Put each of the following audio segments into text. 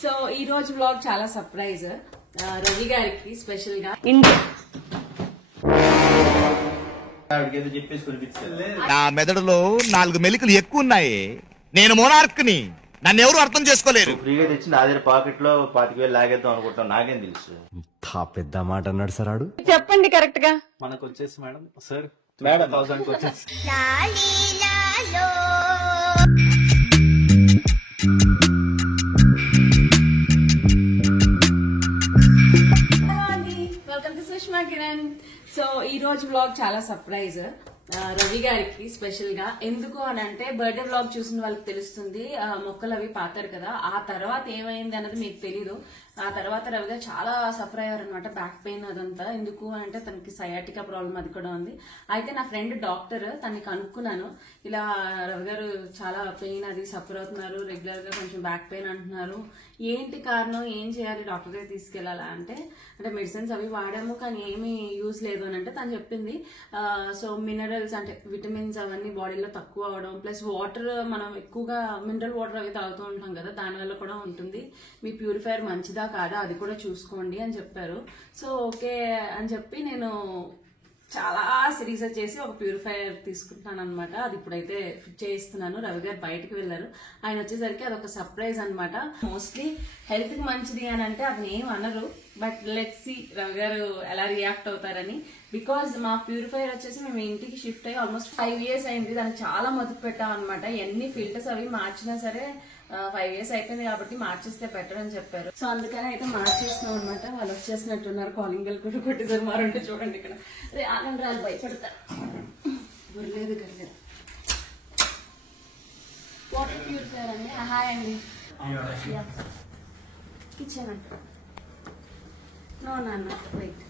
So ఈ రోజు vlog చాలా సర్ప్రైజ్ రవి గారికి స్పెషల్ గా నా మెదడులో 4 మెలికలు ఎక్కువ ఉన్నాయి. నేను మోనార్క్ ని, నన్ను ఎవరు అర్థం చేసుకోలేరు. ఫ్రీగా తెచ్చి నా దగ్గర పాకెట్ లో 25,000 లాగేద్దాం అనుకుంటాం. నాకేం తెలుసు? పెద్ద మాట అన్నాడు సార్ ఆడు. చెప్పండి కరెక్ట్ గా. మనకు వచ్చేసి మేడం సార్ మేడం 1000 వచ్చేసి welcome to Sushma Kiran. So ఈ రోజు వ్లాగ్ చాలా సర్ప్రైజ్ రవి గారికి స్పెషల్ గా. ఎందుకు అని అంటే బర్త్డే వ్లాగ్ చూసిన వాళ్ళకి తెలుస్తుంది. మొక్కలు అవి పాతారు కదా, ఆ తర్వాత ఏమైంది అన్నది మీకు తెలీదు. ఆ తర్వాత రవి గారు చాలా సఫర్ అయ్యారు అనమాట, బ్యాక్ పెయిన్ అదంతా. ఎందుకు అంటే తనకి సయాటికా ప్రాబ్లం అది కూడా ఉంది. అయితే నా ఫ్రెండ్ డాక్టర్, తనని కనుక్కున్నాను. ఇలా రవి గారు చాలా పెయిన్ అది సఫర్ అవుతున్నారు, రెగ్యులర్ గా కొంచెం బ్యాక్ పెయిన్ అంటున్నారు, ఏంటి కారణం, ఏం చేయాలి, డాక్టర్ దగ్గర తీసుకెళ్లాలా అంటే మెడిసిన్స్ అవి వాడాము కానీ ఏమీ యూజ్ లేదు అని అంటే తను చెప్పింది. సో మినరల్స్ అంటే విటమిన్స్ అవన్నీ బాడీలో తక్కువ అవడం, ప్లస్ వాటర్ మనం ఎక్కువగా మినరల్ వాటర్ అవి తాగుతూ ఉంటాం కదా, దానివల్ల కూడా ఉంటుంది. మీ ప్యూరిఫైయర్ మంచిదా కాదా అది కూడా చూసుకోండి అని చెప్పారు. సో ఓకే అని చెప్పి నేను చాలా రీసెర్చ్ చేసి ఒక ప్యూరిఫైయర్ తీసుకుంటున్నాను అనమాట. అది ఇప్పుడైతే ఫిట్ చేయిస్తున్నాను. రవి గారు బయటకు వెళ్లారు, ఆయన వచ్చేసరికి అదొక సర్ప్రైజ్ అనమాట. మోస్ట్లీ హెల్త్ కి మంచిది అని అంటే అది ఏం అనరు, బట్ లెట్స్ సీ రవి గారు ఎలా రియాక్ట్ అవుతారని. బికాజ్ మా ప్యూరిఫైయర్ వచ్చేసి మేము ఇంటికి షిఫ్ట్ అయ్యి ఆల్మోస్ట్ 5 years అయింది. దానికి చాలా మదుపు పెట్టాం అనమాట. ఎన్ని ఫిల్టర్స్ అవి మార్చినా సరే 5 years అయిపోయింది కాబట్టి మార్చేస్తే బెటర్ అని చెప్పారు. సో అందుకని అయితే మార్చేస్తున్నాం అనమాట. వాళ్ళు వచ్చేసినట్టున్నారు, కాలింగ్ బెల్ కూడా కొట్టేసారు. మారంటే చూడండి ఇక్కడ. అదే ఆనంద రాళ్ళు భయపడతారు. గొర్రెలేదు గర్లేదు. వాటర్ ప్యూరిఫైయర్ అండి. హాయ్ అండి. కిచెన్ అంట. నో నాన్న వెయిట్.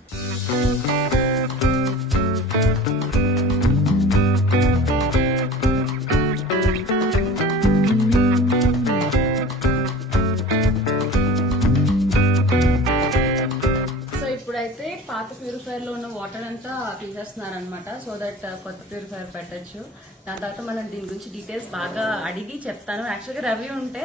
ఇప్పుడైతే పాత ప్యూరిఫైయర్ లో ఉన్న వాటర్ అంతా తీసేస్తున్నారు అనమాట, సో దట్ కొత్త ప్యూరిఫైయర్ పెట్టచ్చు. దాని తర్వాత మనం దీని గురించి డీటెయిల్స్ బాగా అడిగి చెప్తాను. యాక్చువల్గా రవి ఉంటే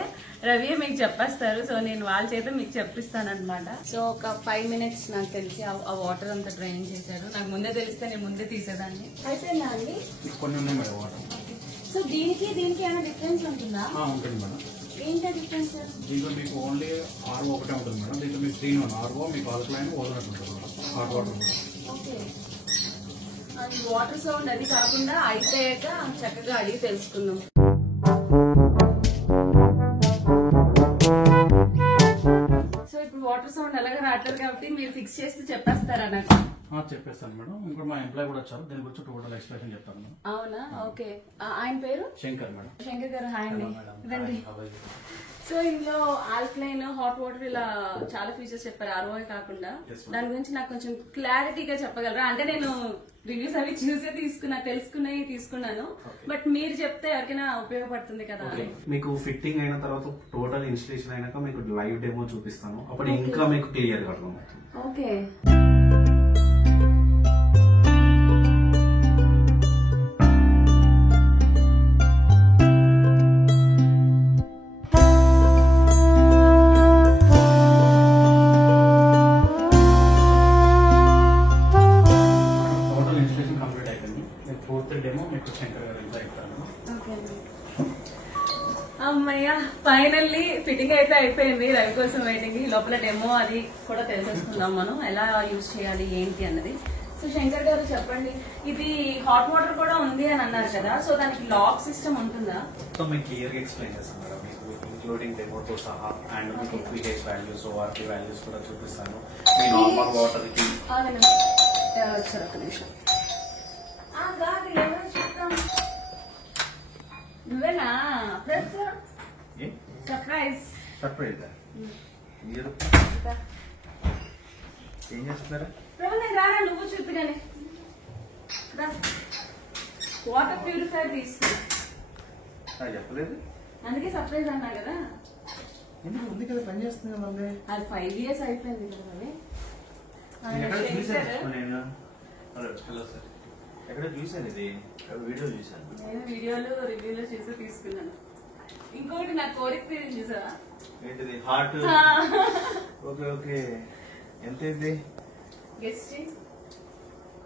రవియే మీకు చెప్పేస్తారు, సో నేను వాళ్ళ చేత మీకు చెప్పిస్తాను అనమాట. సో ఒక 5 minutes నాకు తెలిసి ఆ వాటర్ అంతా డ్రైన్ చేశారు. నాకు ముందే తెలిస్తే నేను ముందే తీసేదాన్ని. అయిపోయిందా అండి? కొన్ని ఉన్నాయి మేడం వాటర్. సో దీనికి ఏమైనా డిఫరెన్స్ ఉంటుందా? ఉంటుంది మేడం. ఏంటో డిఫరెన్స్? దీంట్లో మీకు ఓన్లీ ఆర్ఓ ఒకటే ఉంటుంది మేడం. దీంట్లో మీకు 3 ఆర్ఓ మీకు ఆల్కలైన్ ఓజోనట్ ఉంటుంది మేడం. హాట్ వాటర్ కూడా. ఓకే. వాటర్ సౌండ్ అది కాకుండా అయిపోయాక చక్కగా అడిగి తెలుసుకుందాం. సో ఇప్పుడు వాటర్ సౌండ్ అలాగే రావట్లేదు కాబట్టి మీరు ఫిక్స్ చేస్తే చెప్పేస్తారా నాకు? చెప్పేస్తాను మేడం. ఇంకా మా ఎంప్లాయ్ కూడా వచ్చారు, దీని గురించి టోటల్ ఎక్స్ప్లెనేషన్ చెప్తాను మేడం. అవునా? ఓకే. ఆయన పేరు శంకర్ మేడం. శంకర్ గారు హాయ్ అండి, రండి. సో ఇందులో ఆల్కలైన్, హాట్ వాటర్ ఇలా చాలా ఫీచర్స్ చెప్పారు, ఆర్ఓఐ కాకుండా. దాని గురించి నాకు కొంచెం క్లారిటీగా చెప్పగలరా? అంటే నేను రివ్యూస్ అవి చూసే తీసుకున్నాను, బట్ మీరు చెప్తే ఎవరికైనా ఉపయోగపడుతుంది కదా. మీకు ఫిట్టింగ్ అయిన తర్వాత టోటల్ ఇన్స్టలేషన్ అయినాక మీకు లైవ్ డెమో చూపిస్తాను, అప్పుడు ఇంకా మీకు క్లియర్ గా అర్థమవుతుంది. ఓకే. అమ్మయ్యా, ఫైనల్లీ ఫిట్టింగ్ అయితే అయిపోయింది. రవి కోసం వెయిటింగ్. లోపల డెమో అది కూడా తెలిసేసుకుందాం మనం, ఎలా యూజ్ చేయాలి ఏంటి అన్నది. సో శంకర్ గారు చెప్పండి, ఇది హాట్ వాటర్ కూడా ఉంది అని అన్నారు కదా, సో దానికి లాక్ సిస్టమ్ ఉంటుందా? సో మీకు క్లియర్ గా ఎక్స్ప్లెయిన్ చేస్తాను మేడం, మీకు ఇంక్లూడింగ్ డెమోతో సహా. అండ్ మీకు pH వాల్యూస్, ఓఆర్పి వాల్యూస్ కూడా చూపిస్తాను. మీ నార్మల్ వాటర్ కి వచ్చారు ఒక నిమిషం. నువ్వేనా? సర్ప్రైజ్. సర్ప్రైజ్ ఏం చేస్తున్నారా? రారా, నువ్వు చూపుగానే వాటర్ ప్యూరిఫైయర్ తీసుకున్నా. చెప్పలేదు, అందుకే సర్ప్రైజ్ అన్నా కదా. ఎందుకు ఉంది కదా, పని చేస్తుంది మళ్ళీ. అది 5 years అయిపోయింది కదా. హలో సార్, ఎక్కడ చూసాను, ఇది వీడియో చూసాను. నేను వీడియోలు రివ్యూలు చూసి తీసుకున్నాను. ఇంకొకటి నా కోరిక తీరింది సార్. ఏంటిది హార్ట్? Okay okay. ఎంత ఇది? గెస్ట్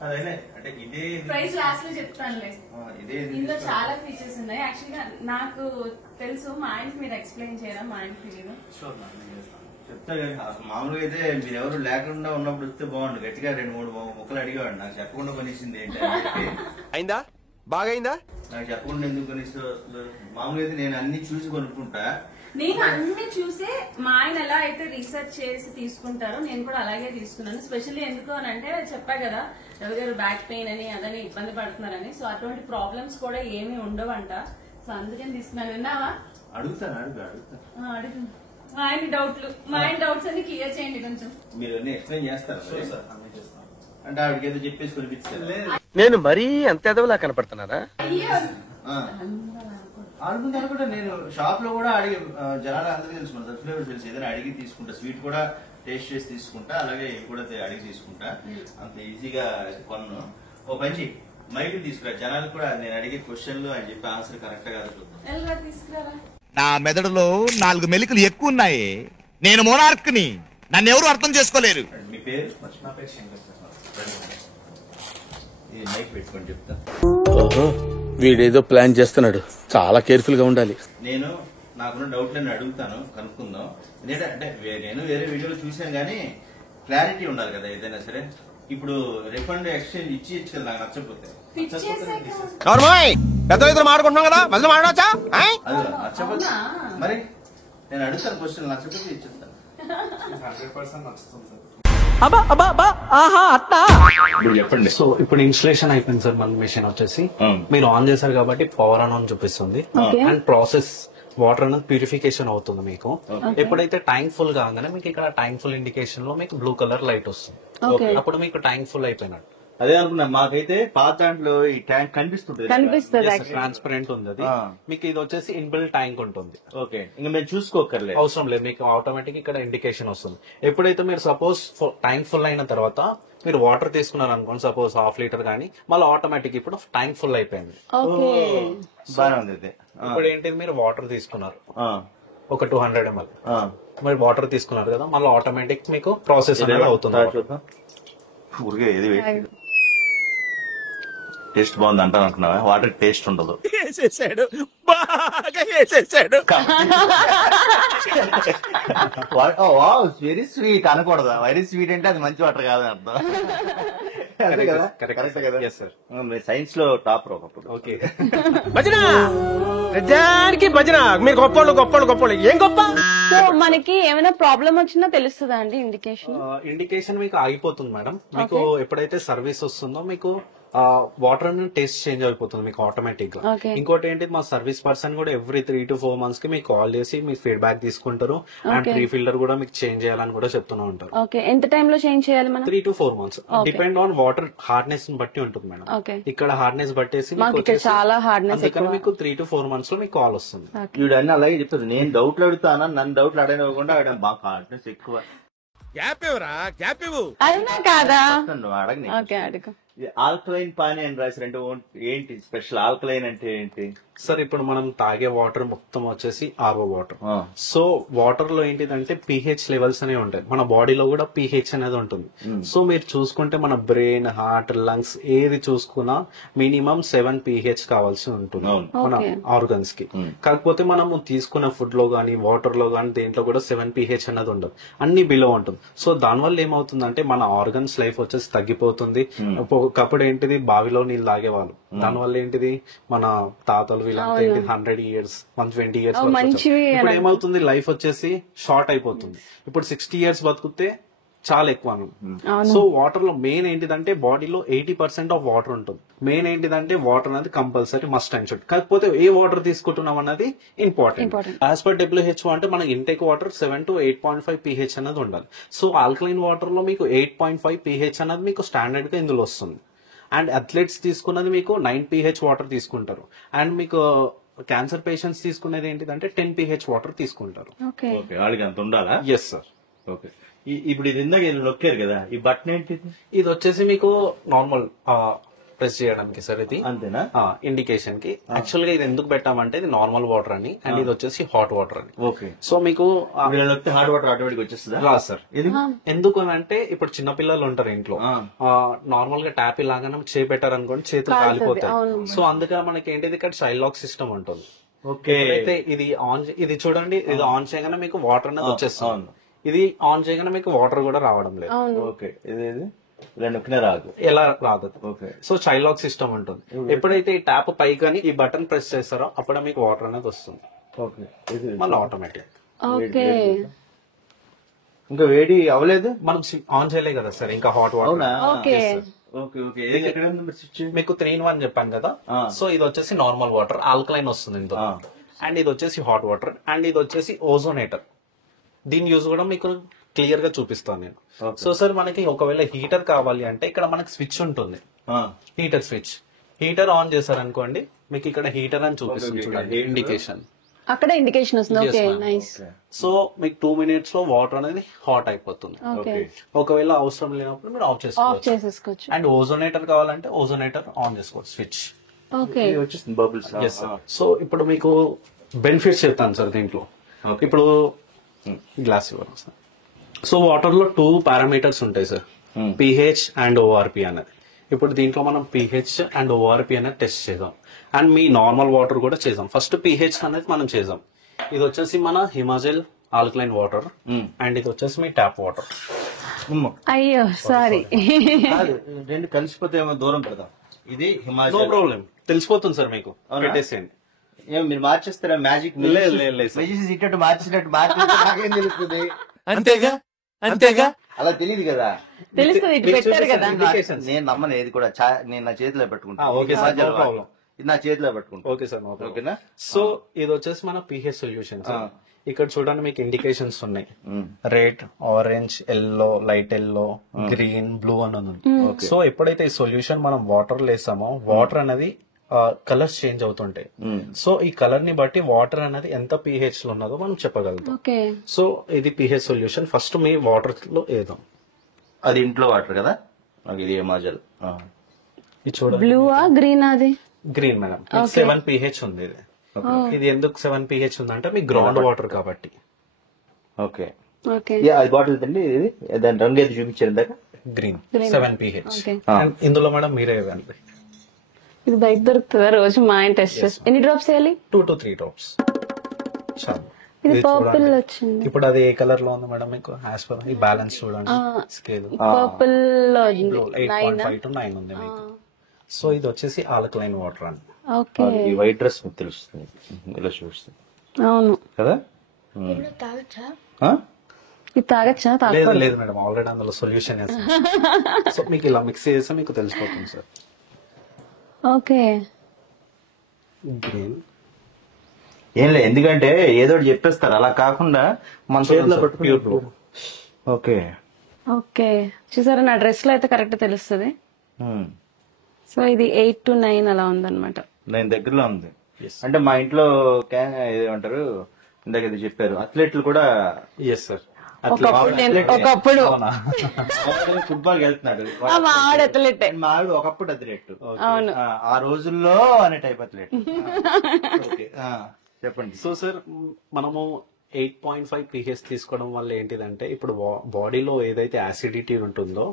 అదేనే అంటే ఇదే ప్రైస్ లాస్ట్ లో చెప్తానులే. ఇదే ఇందులో చాలా ఫీచర్స్ ఉన్నాయి. యాక్చువల్ గా నాకు తెలుసు, మా ఆయనకి మీరు ఎక్స్ప్లెయిన్ చేయరా? మా ఆయనకి తెలియదు. షూర్ మ్యామ్, నేను చేస్తాను. చెప్తా కానీ మామూలుగా అయితే మీరు ఎవరు లేకుండా ఉన్నప్పుడు వస్తే బాగుండు. గట్టిగా 2-3 ముక్కలు అడిగేవాడు. నాకు చెప్పకుండా కొనిచ్చింది ఏంటి అని చెప్పి. అయిందా? బాగైందా? నాకు చెప్పకుండా ఎందుకు కొనిస్తారు? మామూలుగా అయితే నేను అన్ని చూసి కొనుక్కుంటా. నేను అన్ని చూసే మా ఆయన ఎలా అయితే రీసెర్చ్ చేసి తీసుకుంటారో నేను కూడా అలాగే తీసుకున్నాను. స్పెషల్లీ ఎందుకు అని అంటే చెప్పా కదా, రవి గారు బ్యాక్ పెయిన్ అని అదని ఇబ్బంది పడుతున్నారని. సో అటువంటి ప్రాబ్లమ్స్ కూడా ఏమీ ఉండవంట. సో అందుకని తీసుకున్నాను. విన్నావా? అడుగుతాను అడుగు. మా ఆయన డౌట్స్ అన్ని క్లియర్ చేయండి కొంచెం. మీరు అన్ని ఎక్స్ప్లెయిన్ చేస్తారు షూర్ సార్, అన్నీ చేస్తాను. అంటే ఆవిడకి ఏదో చెప్పేసి కొనిపించారు. నేను మరీ అంత ఎదవలా కనపడుతున్నారా? అయ్యో అనుకుంటాను కూడా. నేను షాప్ లో కూడా అడిగి జనాలు అందరికీ తెలుసు, మన ఫ్లేవర్ తెలుసు. ఏదైనా అడిగి తీసుకుంటా, స్వీట్ కూడా టేస్ట్ చేసి తీసుకుంటా, అలాగే ఇవి కూడా అడిగి తీసుకుంటా. అంత ఈజీగా కొన్ను. ఓ పని మైక్ తీసుకురా, జనాలు కూడా నేను అడిగే క్వశ్చన్లు అని చెప్పి ఆన్సర్ కరెక్ట్ గా చూద్దాం. ఎలా తీసుకురారా? నా మెదడులో 4 మెలికలు ఎక్కువ ఉన్నాయి. నేను మోనార్క్ని, నన్ను ఎవరు అర్థం చేసుకోలేరు. మీ పేరు? నా పేరు శంకర్ సార్. ఇది మైక్ పెట్టుకొని చెప్తా. ఓహో, వీడేదో ప్లాన్ చేస్తున్నాడు. చాలా కేర్ఫుల్ గా ఉండాలి. నేను నాకున్న డౌట్లన్నీ అడుగుతాను, కనుక్కుందాం. ఎందుకంటే నేను వేరే వీడియోలో చూసాను కానీ క్లారిటీ ఉండాలి కదా ఏదైనా సరే. ఇప్పుడు రిఫండ్ ఎక్స్చేంజ్ ఇచ్చి కదా నాకు నచ్చకపోతే. ఫిక్స్ చేసాక పెద్ద ఇద్దరు మాడుకుంటున్నాం కదా, మధ్యలో మాడవచ్చా? అది నచ్చకపోతే మరి నేను అడుగుతాను క్వశ్చన్, నచ్చకపోతే ఇచ్చేస్తాను. 100% నచ్చుతుంది సార్. ఇప్పుడు చెప్పండి. సో ఇప్పుడు ఇన్స్టలేషన్ అయిపోయింది సార్. మన మెషిన్ వచ్చేసి మీరు ఆన్ చేశారు కాబట్టి పవర్ అని చూపిస్తుంది. అండ్ ప్రాసెస్ వాటర్ అనేది ప్యూరిఫికేషన్ అవుతుంది మీకు. ఎప్పుడైతే ట్యాంక్ ఫుల్ కాగానే మీకు ఇక్కడ ట్యాంక్ ఫుల్ ఇండికేషన్ లో మీకు బ్లూ కలర్ లైట్ వస్తుంది. అప్పుడు మీకు ట్యాంక్ ఫుల్ అయిపోయినట్టు. అదే అనుకున్నా. మాకైతే పాత దాంట్లో ఈ ట్యాంక్ కనిపిస్తుంది. ట్రాన్స్పరెంట్ ఉంది అది. మీకు ఇది వచ్చేసి ఇన్బిల్ట్ ట్యాంక్ ఉంటుంది. ఓకే, ఇంకా మేము చూసుకోకర్లేదు. అవసరం లేదు, మీకు ఆటోమేటిక్ ఇక్కడ ఇండికేషన్ వస్తుంది. ఎప్పుడైతే మీరు సపోజ్ ట్యాంక్ ఫుల్ అయిన తర్వాత మీరు వాటర్ తీసుకున్నారు అనుకోండి, సపోజ్ హాఫ్ లీటర్ కానీ, మళ్ళీ ఆటోమేటిక్ ఇప్పుడు ట్యాంక్ ఫుల్ అయిపోయింది. బాగా ఉంది అయితే. ఇప్పుడు ఏంటి, మీరు వాటర్ తీసుకున్నారు ఒక 200 ml, మీరు వాటర్ తీసుకున్నారు కదా, మళ్ళీ ఆటోమేటిక్ మీకు ప్రాసెస్ అనేది అవుతుంది. చూద్దాం. ఊరికే ఏది వెయిట్. టేస్ట్ బాగుంది అంటాను అనుకున్నావా? వాటర్ టేస్ట్ ఉండదు. వెరీ స్వీట్ అనకూడదు. వెరీ స్వీట్ అంటే అది మంచి వాటర్ కాదని అర్థం. అదే కదా, కరెక్ట్ కదా. సైన్స్ లో టాపర్ ఒకప్పుడు. ఓకే, భజన నిజానికి భజన. మీరు గొప్పోళ్ళు గొప్పోళ్ళు గొప్పోళ్ళు. ఏం గొప్ప? సో మనకి ఏమైనా ప్రాబ్లం వచ్చినా తెలుస్తుందా అండి ఇండికేషన్? ఇండికేషన్ మీకు ఆగిపోతుంది మేడం. మీకు ఎప్పుడైతే సర్వీస్ వస్తుందో మీకు వాటర్ అనేది టేస్ట్ చేంజ్ అయిపోతుంది మీకు ఆటోమేటిక్ గా. ఇంకోటి ఏంటి, మా సర్వీస్ పర్సన్ కూడా ఎవ్రీ 3 to 4 months కి మీకు కాల్ చేసి మీ ఫీడ్బ్యాక్ తీసుకుంటారు. అండ్ రీఫిల్టర్ కూడా మీకు చేంజ్ చేయాలని కూడా చెప్తూనే ఉంటారు. ఎంత టైం లో చేంజ్ చేయాలి మనం? 3 to 4 months depend on water hardness బట్టి ఉంటుంది మేడం. ఇక్కడ హార్డ్నెస్ బట్టేసి చాలా హార్డ్నెస్, అందుకని మీకు 3 to 4 months లో మీకు కాల్ వస్తుంది. వీడు అన్ని అలాగే చెప్తాడు. నేను డౌట్లు అడుగుతానా, నన్ను డౌట్లు అడగనివ్వకుండా ఆవిడ బాగా హార్డ్నెస్ ఎక్కువ. అవునా కాదా? అడగని. ఓకే, అడుగు. ఆల్కలైన్ పానీ అని రాశారంటే ఏంటి స్పెషల్? ఆల్కలైన్ అంటే ఏంటి సార్? ఇప్పుడు మనం తాగే వాటర్ మొత్తం వచ్చేసి ఆర్ఓ వాటర్. సో వాటర్ లో ఏంటిదంటే pH లెవెల్స్ అనేవి ఉంటాయి. మన బాడీలో కూడా pH అనేది ఉంటుంది. సో మీరు చూసుకుంటే మన బ్రెయిన్, హార్ట్, లంగ్స్ ఏది చూసుకున్నా మినిమం 7 pH కావాల్సి ఉంటుంది మన ఆర్గన్స్ కి. కాకపోతే మనం తీసుకున్న ఫుడ్ లో గానీ, వాటర్ లో గానీ, దేంట్లో కూడా 7 pH అనేది ఉండదు, అన్ని బిలో ఉంటుంది. సో దానివల్ల ఏమవుతుందంటే మన ఆర్గన్స్ లైఫ్ వచ్చేసి తగ్గిపోతుంది. ఒకప్పుడు ఏంటిది, బావిలో నీళ్ళు తాగేవాళ్ళు. దానివల్ల ఏంటిది, మన తాతలు వీళ్ళంతా ఏంటి 100 years 120 years ఇప్పుడు ఏమవుతుంది, లైఫ్ వచ్చేసి షార్ట్ అయిపోతుంది. ఇప్పుడు 60 years బతుకుతే చాలా ఎక్కువ. సో వాటర్ లో మెయిన్ ఏంటిదంటే బాడీలో 80% ఆఫ్ వాటర్ ఉంటుంది. మెయిన్ ఏంటిదంటే వాటర్ అనేది కంపల్సరీ మస్ట్ అండ్ షుడ్. కాకపోతే ఏ వాటర్ తీసుకుంటున్నాం అన్నది ఇంపార్టెంట్. యాజ్ పర్ WHO అంటే మన ఇంటేక్ వాటర్ 7 to 8.5 pH అనేది ఉండాలి. సో ఆల్కలైన్ వాటర్ లో మీకు 8.5 pH అనేది మీకు స్టాండర్డ్ గా ఇందులో వస్తుంది. అండ్ అథ్లెట్స్ తీసుకున్నది మీకు 9 pH వాటర్ తీసుకుంటారు. అండ్ మీకు క్యాన్సర్ పేషెంట్స్ తీసుకునేది ఏంటిదంటే 10 pH వాటర్ తీసుకుంటారు. వాళ్ళకి అంత ఉండాలా? Yes sir. ఓకే, ఇప్పుడు ఇది ఇందాక నొక్కారు కదా, ఈ బటన్ ఏంటి? ఇది వచ్చేసి మీకు నార్మల్ ప్రెస్ చేయడానికి సార్ ఇది అంతేనా? ఇండికేషన్ కి. యాక్చువల్ గా ఇది ఎందుకు పెట్టామంటే ఇది నార్మల్ వాటర్ అని అండ్ ఇది వచ్చేసి హాట్ వాటర్ అని. ఓకే. సో మీకు హాట్ వాటర్ ఆటోమేటిక్ వచ్చేస్తుందా? రాదు సార్. ఎందుకు అని అంటే ఇప్పుడు చిన్న పిల్లలు ఉంటారు ఇంట్లో, నార్మల్ గా ట్యాప్ ఇలాగానే చేయి పెట్టారనుకోండి చేతులు కాలిపోతాయి. సో అందుకని మనకి ఏంటిది ఇక్కడ చైల్డ్ లాక్ సిస్టమ్ ఉంటుంది. ఓకే. అయితే ఇది చూడండి, ఇది ఆన్ చేయగానే మీకు వాటర్ అనేది వచ్చేస్తుంది. ఇది ఆన్ చేయగానే మీకు వాటర్ కూడా రావడం లేదు. ఓకే. ఇది ఇలా నొక్కినా రాదు. ఎలా రాదు. Okay. So child lock system ఉంటుంది. ఎప్పుడైతే ఈ ట్యాప్ పైకి ఈ బటన్ ప్రెస్ చేస్తారో అప్పుడు మీకు వాటర్ అనేది వస్తుంది. ఓకే. ఇది మళ్ళీ ఆటోమేటిక్. ఓకే. ఇంకా వేడి అవ్వలేదు, మనం ఆన్ చేయలేదు కదా సార్ ఇంకా హాట్ వాటర్. అవునా? ఓకే. ఓకే. ఓకే. ఇది ఎక్కడ ఉంది మరి స్విచ్? మీకు 3 in 1 చెప్పాను కదా. సో ఇది వచ్చేసి నార్మల్ వాటర్, ఆల్కలైన్ వస్తుంది ఇందులో. అండ్ ఇది వచ్చేసి హాట్ వాటర్ అండ్ ఇది వచ్చేసి ఓజోనేటర్. దీని యూజ్ కూడా మీకు క్లియర్ గా చూపిస్తాను నేను. సో సార్ మనకి ఒకవేళ హీటర్ కావాలి అంటే ఇక్కడ మనకి స్విచ్ ఉంటుంది, హీటర్ స్విచ్. హీటర్ ఆన్ చేశారనుకోండి మీకు ఇక్కడ హీటర్ అని చూపిస్తుంది చూడండి, ఇండికేషన్. అక్కడ ఇండికేషన్ వస్తుంది. Okay, nice. సో మీకు 2 minutes లో వాటర్ అనేది హాట్ అయిపోతుంది. ఓకే. ఒకవేళ అవసరం లేనప్పుడు మీరు ఆఫ్ చేసుకోవచ్చు. చేసేసుకోవచ్చు. అండ్ ఓజోనేటర్ కావాలంటే ఓజోనేటర్ ఆన్ చేసుకోవచ్చు స్విచ్. ఓకే. వచ్చేస్తుంది బబుల్స్. సో ఇప్పుడు మీకు బెనిఫిట్స్ చెప్తాను సార్ దీంట్లో. ఇప్పుడు గ్లాస్ ఇవ్వాలి సార్. సో వాటర్ లో 2 పారామీటర్స్ ఉంటాయి సార్, pH అండ్ ORP అనేది. ఇప్పుడు దీంట్లో మనం pH అండ్ ORP అనేది టెస్ట్ చేద్దాం అండ్ మీ నార్మల్ వాటర్ కూడా చేద్దాం. ఫస్ట్ pH అనేది మనం చేద్దాం. ఇది వచ్చేసి మన హిమాచల్ ఆల్కలైన్ వాటర్ అండ్ ఇది వచ్చేసి మీ ట్యాప్ వాటర్. అయ్యో సారీ. రెండు కలిసిపోతే ఏమో దూరం పెడదాం. ఇది నో హిమాచల్. ప్రాబ్లం, తెలిసిపోతుంది సార్ మీకు. పెట్టేసేయండి. ఏం మీరు మార్చేస్తారా? మ్యాజిక్ ఇట్టు మార్చేసినట్టు మార్చేస్తే నాకేం తెలుస్తుంది? అంతేగా అంతేగా అలా తెలియదు కదా. తెలుస్తుంది, ఇటు పెట్టారు కదా. నేను నమ్మను ఏది కూడా. నేను నా చేతిలో పెట్టుకుంటా. Okay sir, no problem. ఇది నా చేతిలో పెట్టుకుంటా. Okay sir, no problem. ఓకేనా? సో ఇది వచ్చేసి మన pH సొల్యూషన్. ఇక్కడ చూడండి మీకు ఇండికేషన్స్ ఉన్నాయి, red, orange, yellow, light yellow, green, blue అని ఉంది. సో ఎప్పుడైతే ఈ సొల్యూషన్ మనం వాటర్ వేసామో వాటర్ అనేది కలర్స్ చేంజ్ అవుతుంటాయి. సో ఈ కలర్ ని బట్టి వాటర్ అనేది ఎంత pH లో ఉన్నదో మనం చెప్పగలుగుతాం. ఓకే. సో ఇది pH సొల్యూషన్. ఫస్ట్ మీ వాటర్ లో వేద్దాం. అది ఇంట్లో వాటర్ కదా. ఇది హిమాచల్. ఇది చూడండి, బ్లూవా గ్రీన్? అది గ్రీన్ మేడం. 7 pH ఉంది ఇది. ఇది ఎందుకు 7 pH ఉందంటే మీ గ్రౌండ్ వాటర్ కాబట్టి. ఓకే. ఓకే. అది బాటిల్ అండి. ఇది దాని రంగు అయితే చూపించారు ఇందాక. Green 7 pH. ఓకే. ఇందులో మేడం మీరే ఇవ్వండి. ఇది బయట దొరుకుతుందా? రోజు మా ఆయన టెస్ట్ చేసి ఎన్ని డ్రాప్స్ వేయాలి? 2 to 3 drops చాలు. ఇది ఇది పర్పుల్ చూడండి. వచ్చింది. ఇప్పుడు అది ఏ కలర్ లో ఉంది మేడం మీకు? యాజ్ పర్ ఈ బ్యాలెన్స్ చూడండి, స్కేల్ పర్పుల్ లో 8.5 to 9 ఉంది మీకు. సో ఇది వచ్చేసి ఆల్కలైన్ వాటర్ అండి. ఓకే. ఈ వైట్ డ్రెస్ మీకు తెలుస్తుంది, ఇలా చూస్తుంది అవును కదా. ఇది తాగచ్చా? లేదు తాగకూడదు. లేదు మేడం, ఆల్రెడీ అందులో సొల్యూషన్ సో మీకు ఇలా మిక్స్ చేస్తే మీకు తెలిసిపోతుంది సార్. ఓకే. గ్రీన్ ఏం లేదు, ఎందుకంటే ఏదో ఒకటి చెప్పేస్తారు. అలా కాకుండా మన చేతిలో ప్యూర్ బ్లూ. ఓకే. ఓకే. చూసారా నా డ్రెస్ లో అయితే కరెక్ట్ తెలుస్తుంది. సో ఇది 8 to 9 అలా ఉందన్నమాట. నేను దగ్గరలో ఉంది. అంటే మా ఇంట్లో ఏమంటారు ఇందాక ఇది చెప్పారు, అథ్లెట్లు కూడా. Yes sir. ఒకప్పుడు ఫుట్బాల్ వెళ్తున్నాడు. మా ఆవిడ అథ్లెట్. మా ఆవిడ ఒకప్పుడు అథ్లెట్. అవును. ఆ రోజుల్లో అనే టైప్ అథ్లెట్. చెప్పండి. సో సార్ మనము 8.5 pH తీసుకోవడం వల్ల ఏంటిదంటే ఇప్పుడు బాడీలో ఏదైతే యాసిడిటీ ఉంటుందో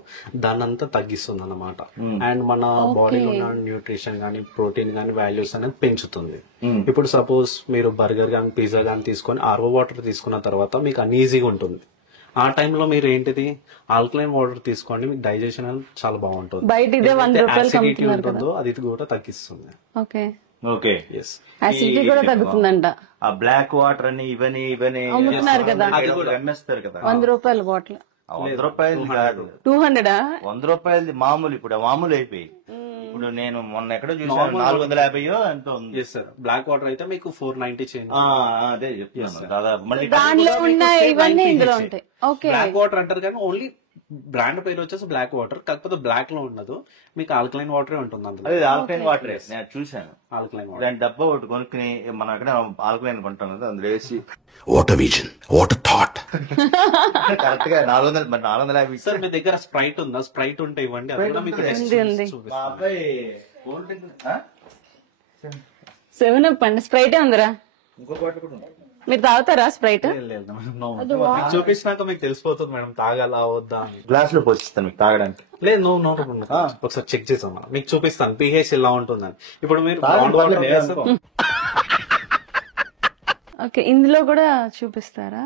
దాన్నంతా తగ్గిస్తుంది అన్నమాట. అండ్ మన బాడీలో ఉన్న న్యూట్రిషన్ గానీ ప్రోటీన్ గానీ వాల్యూస్ అనేది పెంచుతుంది. ఇప్పుడు సపోజ్ మీరు బర్గర్ గానీ పిజ్జా గానీ తీసుకొని RO వాటర్ తీసుకున్న తర్వాత మీకు అన్ఈజీగా ఉంటుంది. ఆ టైంలో మీరు ఏంటిది ఆల్కలైన్ వాటర్ తీసుకోండి, మీకు డైజెషన్ అనేది చాలా బాగుంటుంది. బయట ఇదే 100 రూపాయలు యాసిడిటీ ఉంటుందో అది కూడా తగ్గిస్తుంది. ఓకే. ఓకే. ఎస్. యాసిడిటీ కూడా తగ్గుతుందంట. ఆ బ్లాక్ వాటర్ అని ఇవని అమ్ముతున్నారు కదా, అమ్మేస్తారు కదా. 100 రూపాయలు బాటిల్. 100 రూపాయలు కాదు, 200. 100 రూపాయలు మామూలు. ఇప్పుడు మామూలు అయిపోయి. ఇప్పుడు నేను మొన్న ఎక్కడో చూసాను 450 ఎంతో ఉంది. Yes sir. బ్లాక్ వాటర్ అయితే మీకు 490 చేయండి. అదే చెప్తున్నాను దాదాపు. మళ్ళీ దానిలో ఉన్న ఇవన్నీ ఇందులో ఉంటాయి. ఓకే. బ్లాక్ వాటర్ అంటారు కానీ ఓన్లీ బ్రాండ్ పేరు వచ్చేసి బ్లాక్ వాటర్, కాకపోతే బ్లాక్ లో ఉండదు, మీకు ఆల్కలైన్ వాటరే ఉంటుంది అందులో. అదే ఆల్కలైన్ వాటర్ నేను చూసాను. ఆల్కలైన్ వాటర్ దాని డబ్బా ఒకటి కొనుక్కుని మనం అక్కడ ఆల్కలైన్ కొంటాం కదా, అందులో వేసి what vision what thought. Correct గా 400 మరి 450 సార్ మీ దగ్గర స్ప్రైట్ ఉందా? స్ప్రైట్ ఉంటే ఇవ్వండి, అది కూడా మీకు ఉంది, ఉంది. మా చూపిస్తాను. అబ్బాయి కోల్డ్ డ్రింక్ 7 అండి, స్ప్రైటే ఉందిరా. ఇంకో బాటిల్ కూడా ఉంది. మీరు తాగుతారా స్ప్రైట్? లేదు, లేదు, no. మీకు చూపించినాక మీకు తెలిసిపోతుంది మేడం తాగాలా వద్దా అని. గ్లాస్ లో పోసిస్తాను మీకు తాగడానికి. లేదు, నో ఒకసారి చెక్ చేసాం మనం, మీకు చూపిస్తాను pH ఎలా ఉంటుందని. ఇప్పుడు మీరు తాగండి, గ్రౌండ్ వాటర్ పర్లేదు, వేస్తే- అనుకో. ఓకే, ఇందులో కూడా చూపిస్తారా?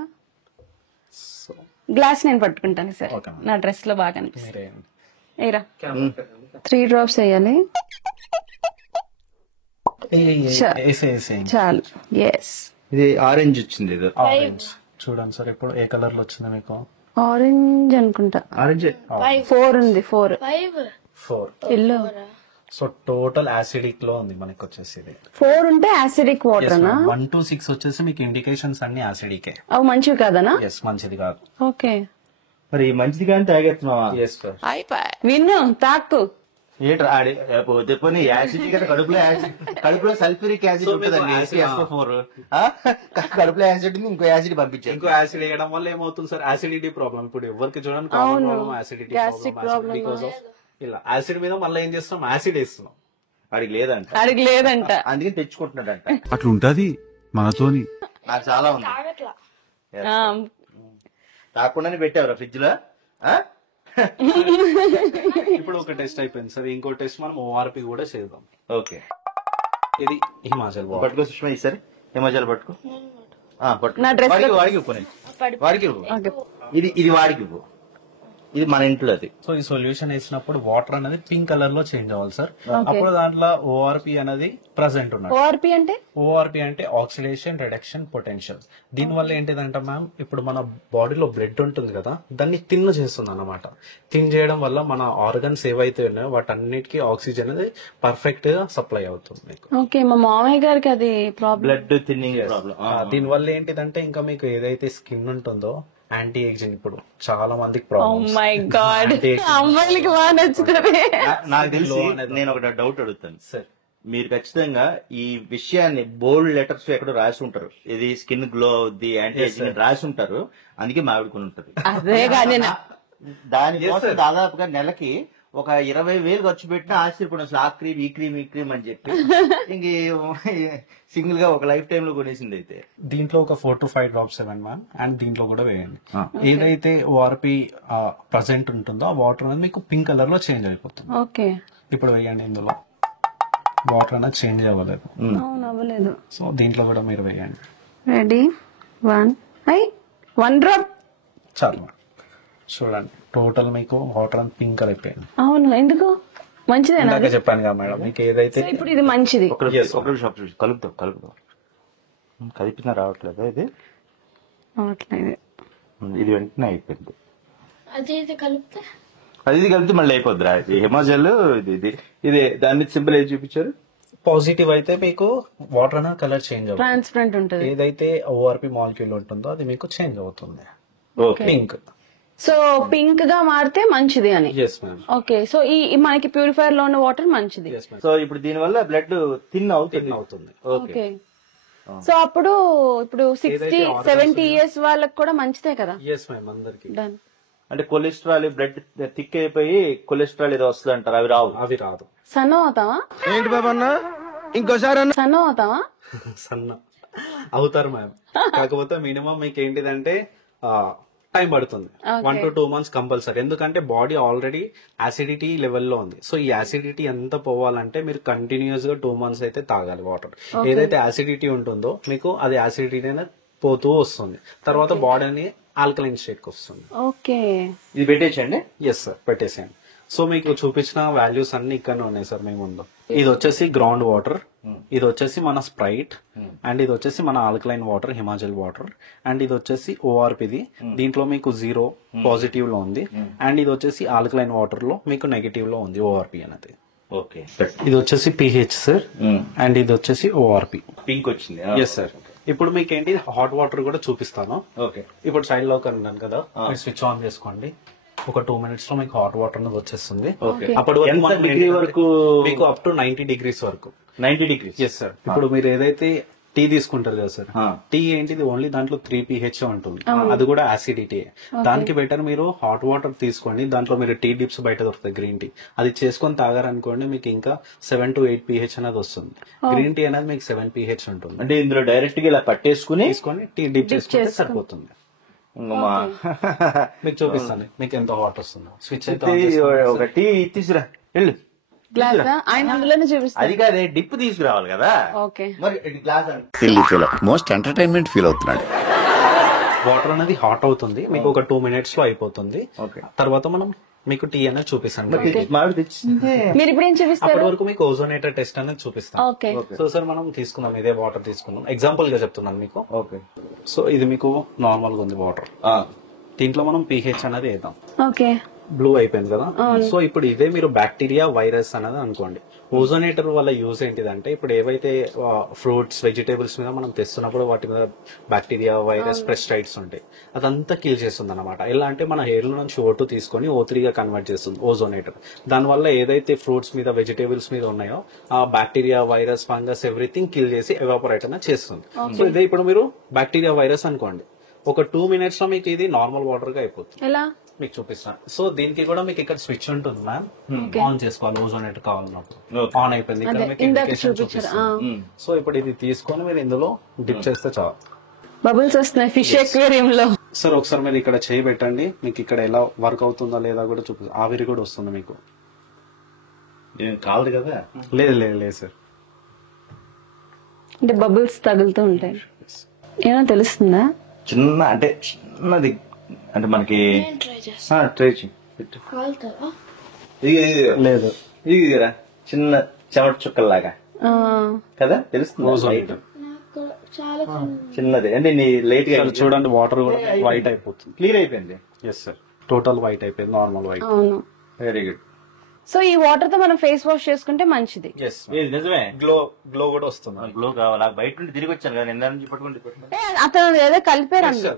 గ్లాస్ నేను పట్టుకుంటాను సార్, Okay, ma'am. నా డ్రెస్ లో బాగా అనిపిస్తుంది. మీరేయండి. ఏరా 3 drops వేయాలి. చాలు. ఎస్, ఇది ఆరెంజ్ వచ్చింది, ఇది ఆరెంజ్ చూడండి సార్, ఇప్పుడు ఏ కలర్ లో వచ్చింది మీకు? ఆరెంజ్ అనుకుంటా. ఆరెంజ్ 4 ఉంది, 4 4. ఎల్లో. సో టోటల్ యాసిడిక్ లో ఉంది మనకి వచ్చేసి ఇది. 4 ఉంటే యాసిడిక్ వాటర్ నా? 1 to 6 వచ్చేసి మీకు ఇండికేషన్స్ అన్ని యాసిడికే. అవి మంచివి కాదనా? ఎస్, మంచిది కాదు. ఓకే, మరి మంచిది కానీ తాగేస్తున్నావా? Yes sir. విన్ను తాకు. ఏంట్రా పోతే పోనీ యాసిడ్ కదా, కడుపులో సల్ఫ్యూరిక్ యాసిడ్ ఉంటుందండి, SO4. కడుపులో యాసిడ్ ఉంది, ఇంకో యాసిడ్ పంపించారు. ఇంకో యాసిడ్ వేయడం వల్ల ఏమవుతుంది సార్? Acidity problem. ఇప్పుడు ఎవరికి చూడండి అవును. Acidity Gastric problem. Because of ఇలా యాసిడ్ మీద మళ్ళీ ఏం చేస్తాం, యాసిడ్ వేస్తున్నాం. వాడికి లేదంట, అడిగి లేదంట. అందుకని తెచ్చుకుంటున్నాడంట. అట్లుంటది మనతోని. నాకు చాలా ఉంది. ఆ, తాకుండానే పెట్టావురా ఫ్రిడ్జ్ లో. ఇప్పుడు ఒక టెస్ట్ అయిపోయింది సార్, ఇంకో టెస్ట్ మనం ఓఆర్పి కూడా చేద్దాం. ఓకే, ఇది హిమాచల్ వాటర్. పట్టుకో సుష్మా, ఈసారి హిమాచల్ పట్టుకో. పట్టుకో. నా డ్రెస్ వాడికి ఇవ్వు నేను. వాడికి ఇవ్వు. ఓకే. ఇది వాడికి ఇవ్వు. ఇది మన ఇంట్లో అది. సో ఈ సొల్యూషన్ వేసినప్పుడు వాటర్ అనేది పింక్ కలర్ లో చేంజ్ అవ్వాలి సార్. అప్పుడు దాంట్లో ఓఆర్పి అనేది ప్రెసెంట్ ఉన్నది. ఓఆర్పి అంటే? ఓఆర్పి అంటే ఆక్సిడేషన్ రిడక్షన్ పొటెన్షియల్. దీని వల్ల ఏంటిదంటే మ్యామ్, ఇప్పుడు మన బాడీలో బ్లడ్ ఉంటుంది కదా, దాన్ని థిన్ చేస్తుంది అన్నమాట. థిన్ చేయడం వల్ల మన ఆర్గన్స్ ఏవైతే ఉన్నాయో వాటన్నిటికీ ఆక్సిజన్ అనేది పర్ఫెక్ట్ గా సప్లై అవుతుంది మీకు. ఓకే, మా మామయ్య గారికి అది ప్రాబ్లం. Blood thinning problem. దీని వల్ల ఏంటిదంటే ఇంకా మీకు ఏదైతే స్కిన్ ఉంటుందో యాంటీ ఏజింగ్, ఇప్పుడు చాలా మందికి ఓ ప్రాబ్లమ్స్. మై గాడ్, అమ్మాయిలకి బాగా నచ్చుతుంది. నాకు తెలిసి నేను ఒక డౌట్ అడుగుతాను సార్. మీరు ఖచ్చితంగా ఈ విషయాన్ని బోల్డ్ లెటర్స్ ఎక్కడో రాసి ఉంటారు, ఇది స్కిన్ గ్లో అవుద్ది, యాంటీ ఏజింగ్ రాసి ఉంటారు, అందుకే మావిడుకుని ఉంటది. అదే కానీ దానికోసం దాదాపుగా నెలకి ఒక 20,000 ఖర్చు పెట్టినా ఆశ్చర్యపడి అసలు ఆ క్రీమ్ ఈ క్రీమ్ అని చెప్పి ఇంక సింగిల్ గా ఒక లైఫ్ టైమ్ లో కొనేసింది. అయితే దీంట్లో ఒక 4 to 5 drops ఇవ్వండి మ్యామ్, అండ్ దీంట్లో కూడా వేయండి. ఏదైతే ఓఆర్పి ప్రజెంట్ ఉంటుందో ఆ వాటర్ అనేది మీకు పింక్ కలర్ లో చేంజ్ అయిపోతుంది. ఓకే, ఇప్పుడు వేయండి. ఇందులో వాటర్ అనేది చేంజ్ అవ్వలేదు, అవును అవ్వలేదు. సో దీంట్లో కూడా మీరు వేయండి. Ready, 1 drop. చాలు మ్యామ్. చూడండి టోటల్ మీకు వాటర్ అండ్ పింక్ కలర్ అయిపోయింది. అవును, ఎందుకు మంచిదేనా? ఇందాక చెప్పాను కదా మేడం, మీకు ఏదైతే సో ఇప్పుడు ఇది మంచిది. ఒక నిమిషం కలుపుతాం కలిపినా రావట్లేదు. ఇది అట్లయితే ఇది వెంటనే అయిపోయింది. అది కలిపితే మళ్ళీ అయిపోద్దిరా. ఇది హిమాచల్, ఇది దాని మీద సింపుల్ ఏది చూపించారు. పాజిటివ్ అయితే మీకు వాటర్ అనేది కలర్ చేంజ్ అవుతుంది. ట్రాన్స్పరెంట్ ఉంటుంది. ఏదైతే ఓఆర్పి మాలిక్యూల్ ఉంటుందో అది మీకు చేంజ్ అవుతుంది పింక్. సో పింక్ గా మారితే మంచిది అని. Yes ma'am. ఓకే, సో ఈ మనకి ప్యూరిఫైర్ లో ఉన్న వాటర్ మంచిది. Yes ma'am. సో ఇప్పుడు దీని వల్ల బ్లడ్ థిన్ అవుతుంది. ఓకే, సో అప్పుడు ఇప్పుడు 60-70 ఇయర్స్ వాళ్ళకి కూడా మంచిదే కదా. ఎస్ మ్యామ్, అందరికి. డన్. అంటే కొలెస్ట్రాల్ బ్లడ్ థిక్ అయిపోయి కొలెస్ట్రాల్ ఏదో వస్తుంది అంటారు, అవి రావు. అవి రాదు. సన్న అవుతావా? ఏంటి బాబా అన్న, ఇంకోసారి అన్న. సన్న అవుతావా? సన్న అవుతారు మ్యామ్, కాకపోతే మినిమం మీకు ఏంటిదంటే టైం పడుతుంది. 1 to 2 months కంపల్సరీ. ఎందుకంటే బాడీ ఆల్రెడీ యాసిడిటీ లెవెల్లో ఉంది. సో ఈ యాసిడిటీ ఎంత పోవాలంటే మీరు కంటిన్యూస్ గా 2 months అయితే తాగాలి వాటర్. ఏదైతే యాసిడిటీ ఉంటుందో మీకు అది యాసిడిటీ పోతూ వస్తుంది, తర్వాత బాడీని ఆల్కలైన్ స్టేట్ వస్తుంది. ఓకే, ఇది పెట్టేసండి. ఎస్ సార్, పెట్టేసేయండి. సో మీకు చూపించిన వాల్యూస్ అన్ని ఇక్కడనే ఉన్నాయి సార్ మీ ముందు. ఇది వచ్చేసి గ్రౌండ్ వాటర్, ఇది వచ్చేసి మన స్ప్రైట్, అండ్ ఇది వచ్చేసి మన alkaline water Himachal water, and ఇది వచ్చేసి ఓఆర్పిది. దీంట్లో మీకు 0 పాజిటివ్ లో ఉంది, అండ్ ఇది వచ్చేసి ఆల్కలైన్ వాటర్ లో మీకు నెగటివ్ లో ఉంది ఓఆర్పి అనేది. ఓకే, ఇది వచ్చేసి పిహెచ్ సార్, అండ్ ఇది వచ్చేసి ఓఆర్పి. పింక్ వచ్చింది. Yes sir. ఇప్పుడు మీకు ఏంటి హాట్ వాటర్ కూడా చూపిస్తాను. ఓకే, ఇప్పుడు సైడ్ లో కన్నాను కదా, స్విచ్ ఆన్ చేసుకోండి. ఒక 2 minutes లో మీకు హాట్ వాటర్ అనేది వచ్చేస్తుంది. ఓకే. అప్పటి వరకు ఎంత మనం డిగ్రీ వరకు? మీకు అప్ టు 90 degrees వరకు. 90 degrees. Yes sir. ఇప్పుడు మీరు ఏదైతే టీ తీసుకుంటారు కదా సార్, టీ ఏంటిది ఓన్లీ దాంట్లో 3 pH ఉంటుంది, అది కూడా యాసిడిటీ. దానికి బెటర్ మీరు హాట్ వాటర్ తీసుకోండి, దాంట్లో మీరు టీ డిప్స్ బయట దొరుకుతాయి గ్రీన్ టీ, అది చేసుకొని తాగారనుకోండి మీకు ఇంకా 7 to 8 pH అనేది వస్తుంది. గ్రీన్ టీ అనేది మీకు 7 pH ఉంటుంది. అంటే ఇందులో డైరెక్ట్ గా ఇలా పట్టేసుకుని తీసుకొని టీ డిప్ చేసుకుంటే సరిపోతుంది. మీకు చూపిస్తాను మీకు ఎంత హాట్ వస్తుందో. స్విచ్ అయితే ఒక టీ తీసుకురా వెళ్ళు. గ్లాస్ ఆయన అందులోనే చూపిస్తారు. అది కాదే డిప్ తీసుకురావాలి కదా. ఓకే. మరి గ్లాస్ మోస్ట్ ఎంటర్టైన్మెంట్ ఫీల్ అవుతున్నాడు. వాటర్ అనేది హాట్ అవుతుంది, మీకు ఒక 2 minutes లో అయిపోతుంది. తర్వాత మనం మీకు టీ అనేది చూపిస్తాను. మీరు ఇప్పుడు ఏం చూపిస్తారు? అప్పటి వరకు మీకు ఓజోనేటర్ టెస్ట్ అనేది చూపిస్తాను. ఓకే. సో సార్ మనం తీసుకుందాం, ఇదే వాటర్ తీసుకుందాం. ఎగ్జాంపుల్ గా చెప్తున్నాను మీకు. ఓకే. సో ఇది మీకు నార్మల్ గా ఉంది వాటర్, దీంట్లో మనం pH అనేది వేద్దాం. ఓకే. బ్లూ అయిపోయింది కదా. సో ఇప్పుడు ఇదే మీరు బ్యాక్టీరియా వైరస్ అనేది అనుకోండి. ఓజోనేటర్ వల్ల యూజ్ ఏంటిదంటే ఇప్పుడు ఏవైతే ఫ్రూట్స్ వెజిటేబుల్స్ మీద మనం తెస్తున్నప్పుడు వాటి మీద బ్యాక్టీరియా వైరస్ పెస్టిసైడ్స్ ఉంటాయి, అదంతా కిల్ చేస్తుంది అనమాట. ఎలా అంటే మన హెయిర్ లో నుంచి O2 తీసుకొని O3 గా కన్వర్ట్ చేస్తుంది ఓజోనేటర్. దానివల్ల ఏదైతే ఫ్రూట్స్ మీద వెజిటేబుల్స్ మీద ఉన్నాయో ఆ bacteria virus fungus everything kill చేసి ఎవాపరేట్ అనేది చేస్తుంది. సో ఇదే ఇప్పుడు మీరు బ్యాక్టీరియా వైరస్ అనుకోండి, ఒక 2 minutes లో మీకు ఇది నార్మల్ వాటర్ గా అయిపోతుంది. ఎలా మీకు చూపిస్తాను. సో దీనికి కూడా మీకు ఇక్కడ స్విచ్ ఉంటుంది మ్యామ్, ఆన్ చేసుకోవాలి ఓజోనేటర్ కావాలన్నప్పుడు. ఆన్ అయిపోయింది, ఇక్కడ మీకు ఇండికేషన్ చూపిస్తుంది. సో ఇప్పుడు ఇది తీసుకొని మీరు ఇందులో డిప్ చేస్తే చాలు. బబుల్స్ వస్తున్నాయి ఫిష్ అక్వేరియం లో. సార్ ఒకసారి మీరు ఇక్కడ చేయి పెట్టండి, మీకు ఇక్కడ ఎలా వర్క్ అవుతుందా లేదా కూడా చూపిస్తుంది. ఆవిరి కూడా వస్తుంది మీకు. కాదు కదా. లేదు లేదు లేదు సార్, అంటే బబుల్స్ తగులుతూ ఉంటాయి. ఏమైనా తెలుస్తుందా? చిన్న అంటే చిన్నది అంటే మనకి ట్రై చేయి. లేదు ఇది కదా చిన్న చెమట చుక్కల్లాగా కదా, తెలుస్తుంది చిన్నది. అంటే నీ లైట్ గా చూడండి వాటర్ కూడా వైట్ అయిపోతుంది. క్లియర్ అయిపోయింది. ఎస్ సార్, టోటల్ వైట్ అయిపోయింది, నార్మల్ వైట్. అవును. Very good. సో ఈ వాటర్ తో మనం ఫేస్ వాష్ చేసుకుంటే మంచిది. ఎస్ నిజమే. గ్లో కూడా వస్తుంది. గ్లో కావాలి. నాకు బయట నుండి తిరిగి వచ్చాను కదా, నిన్న నుంచి పట్టుకుంటే అతను ఏదో కలిపారు అందులో.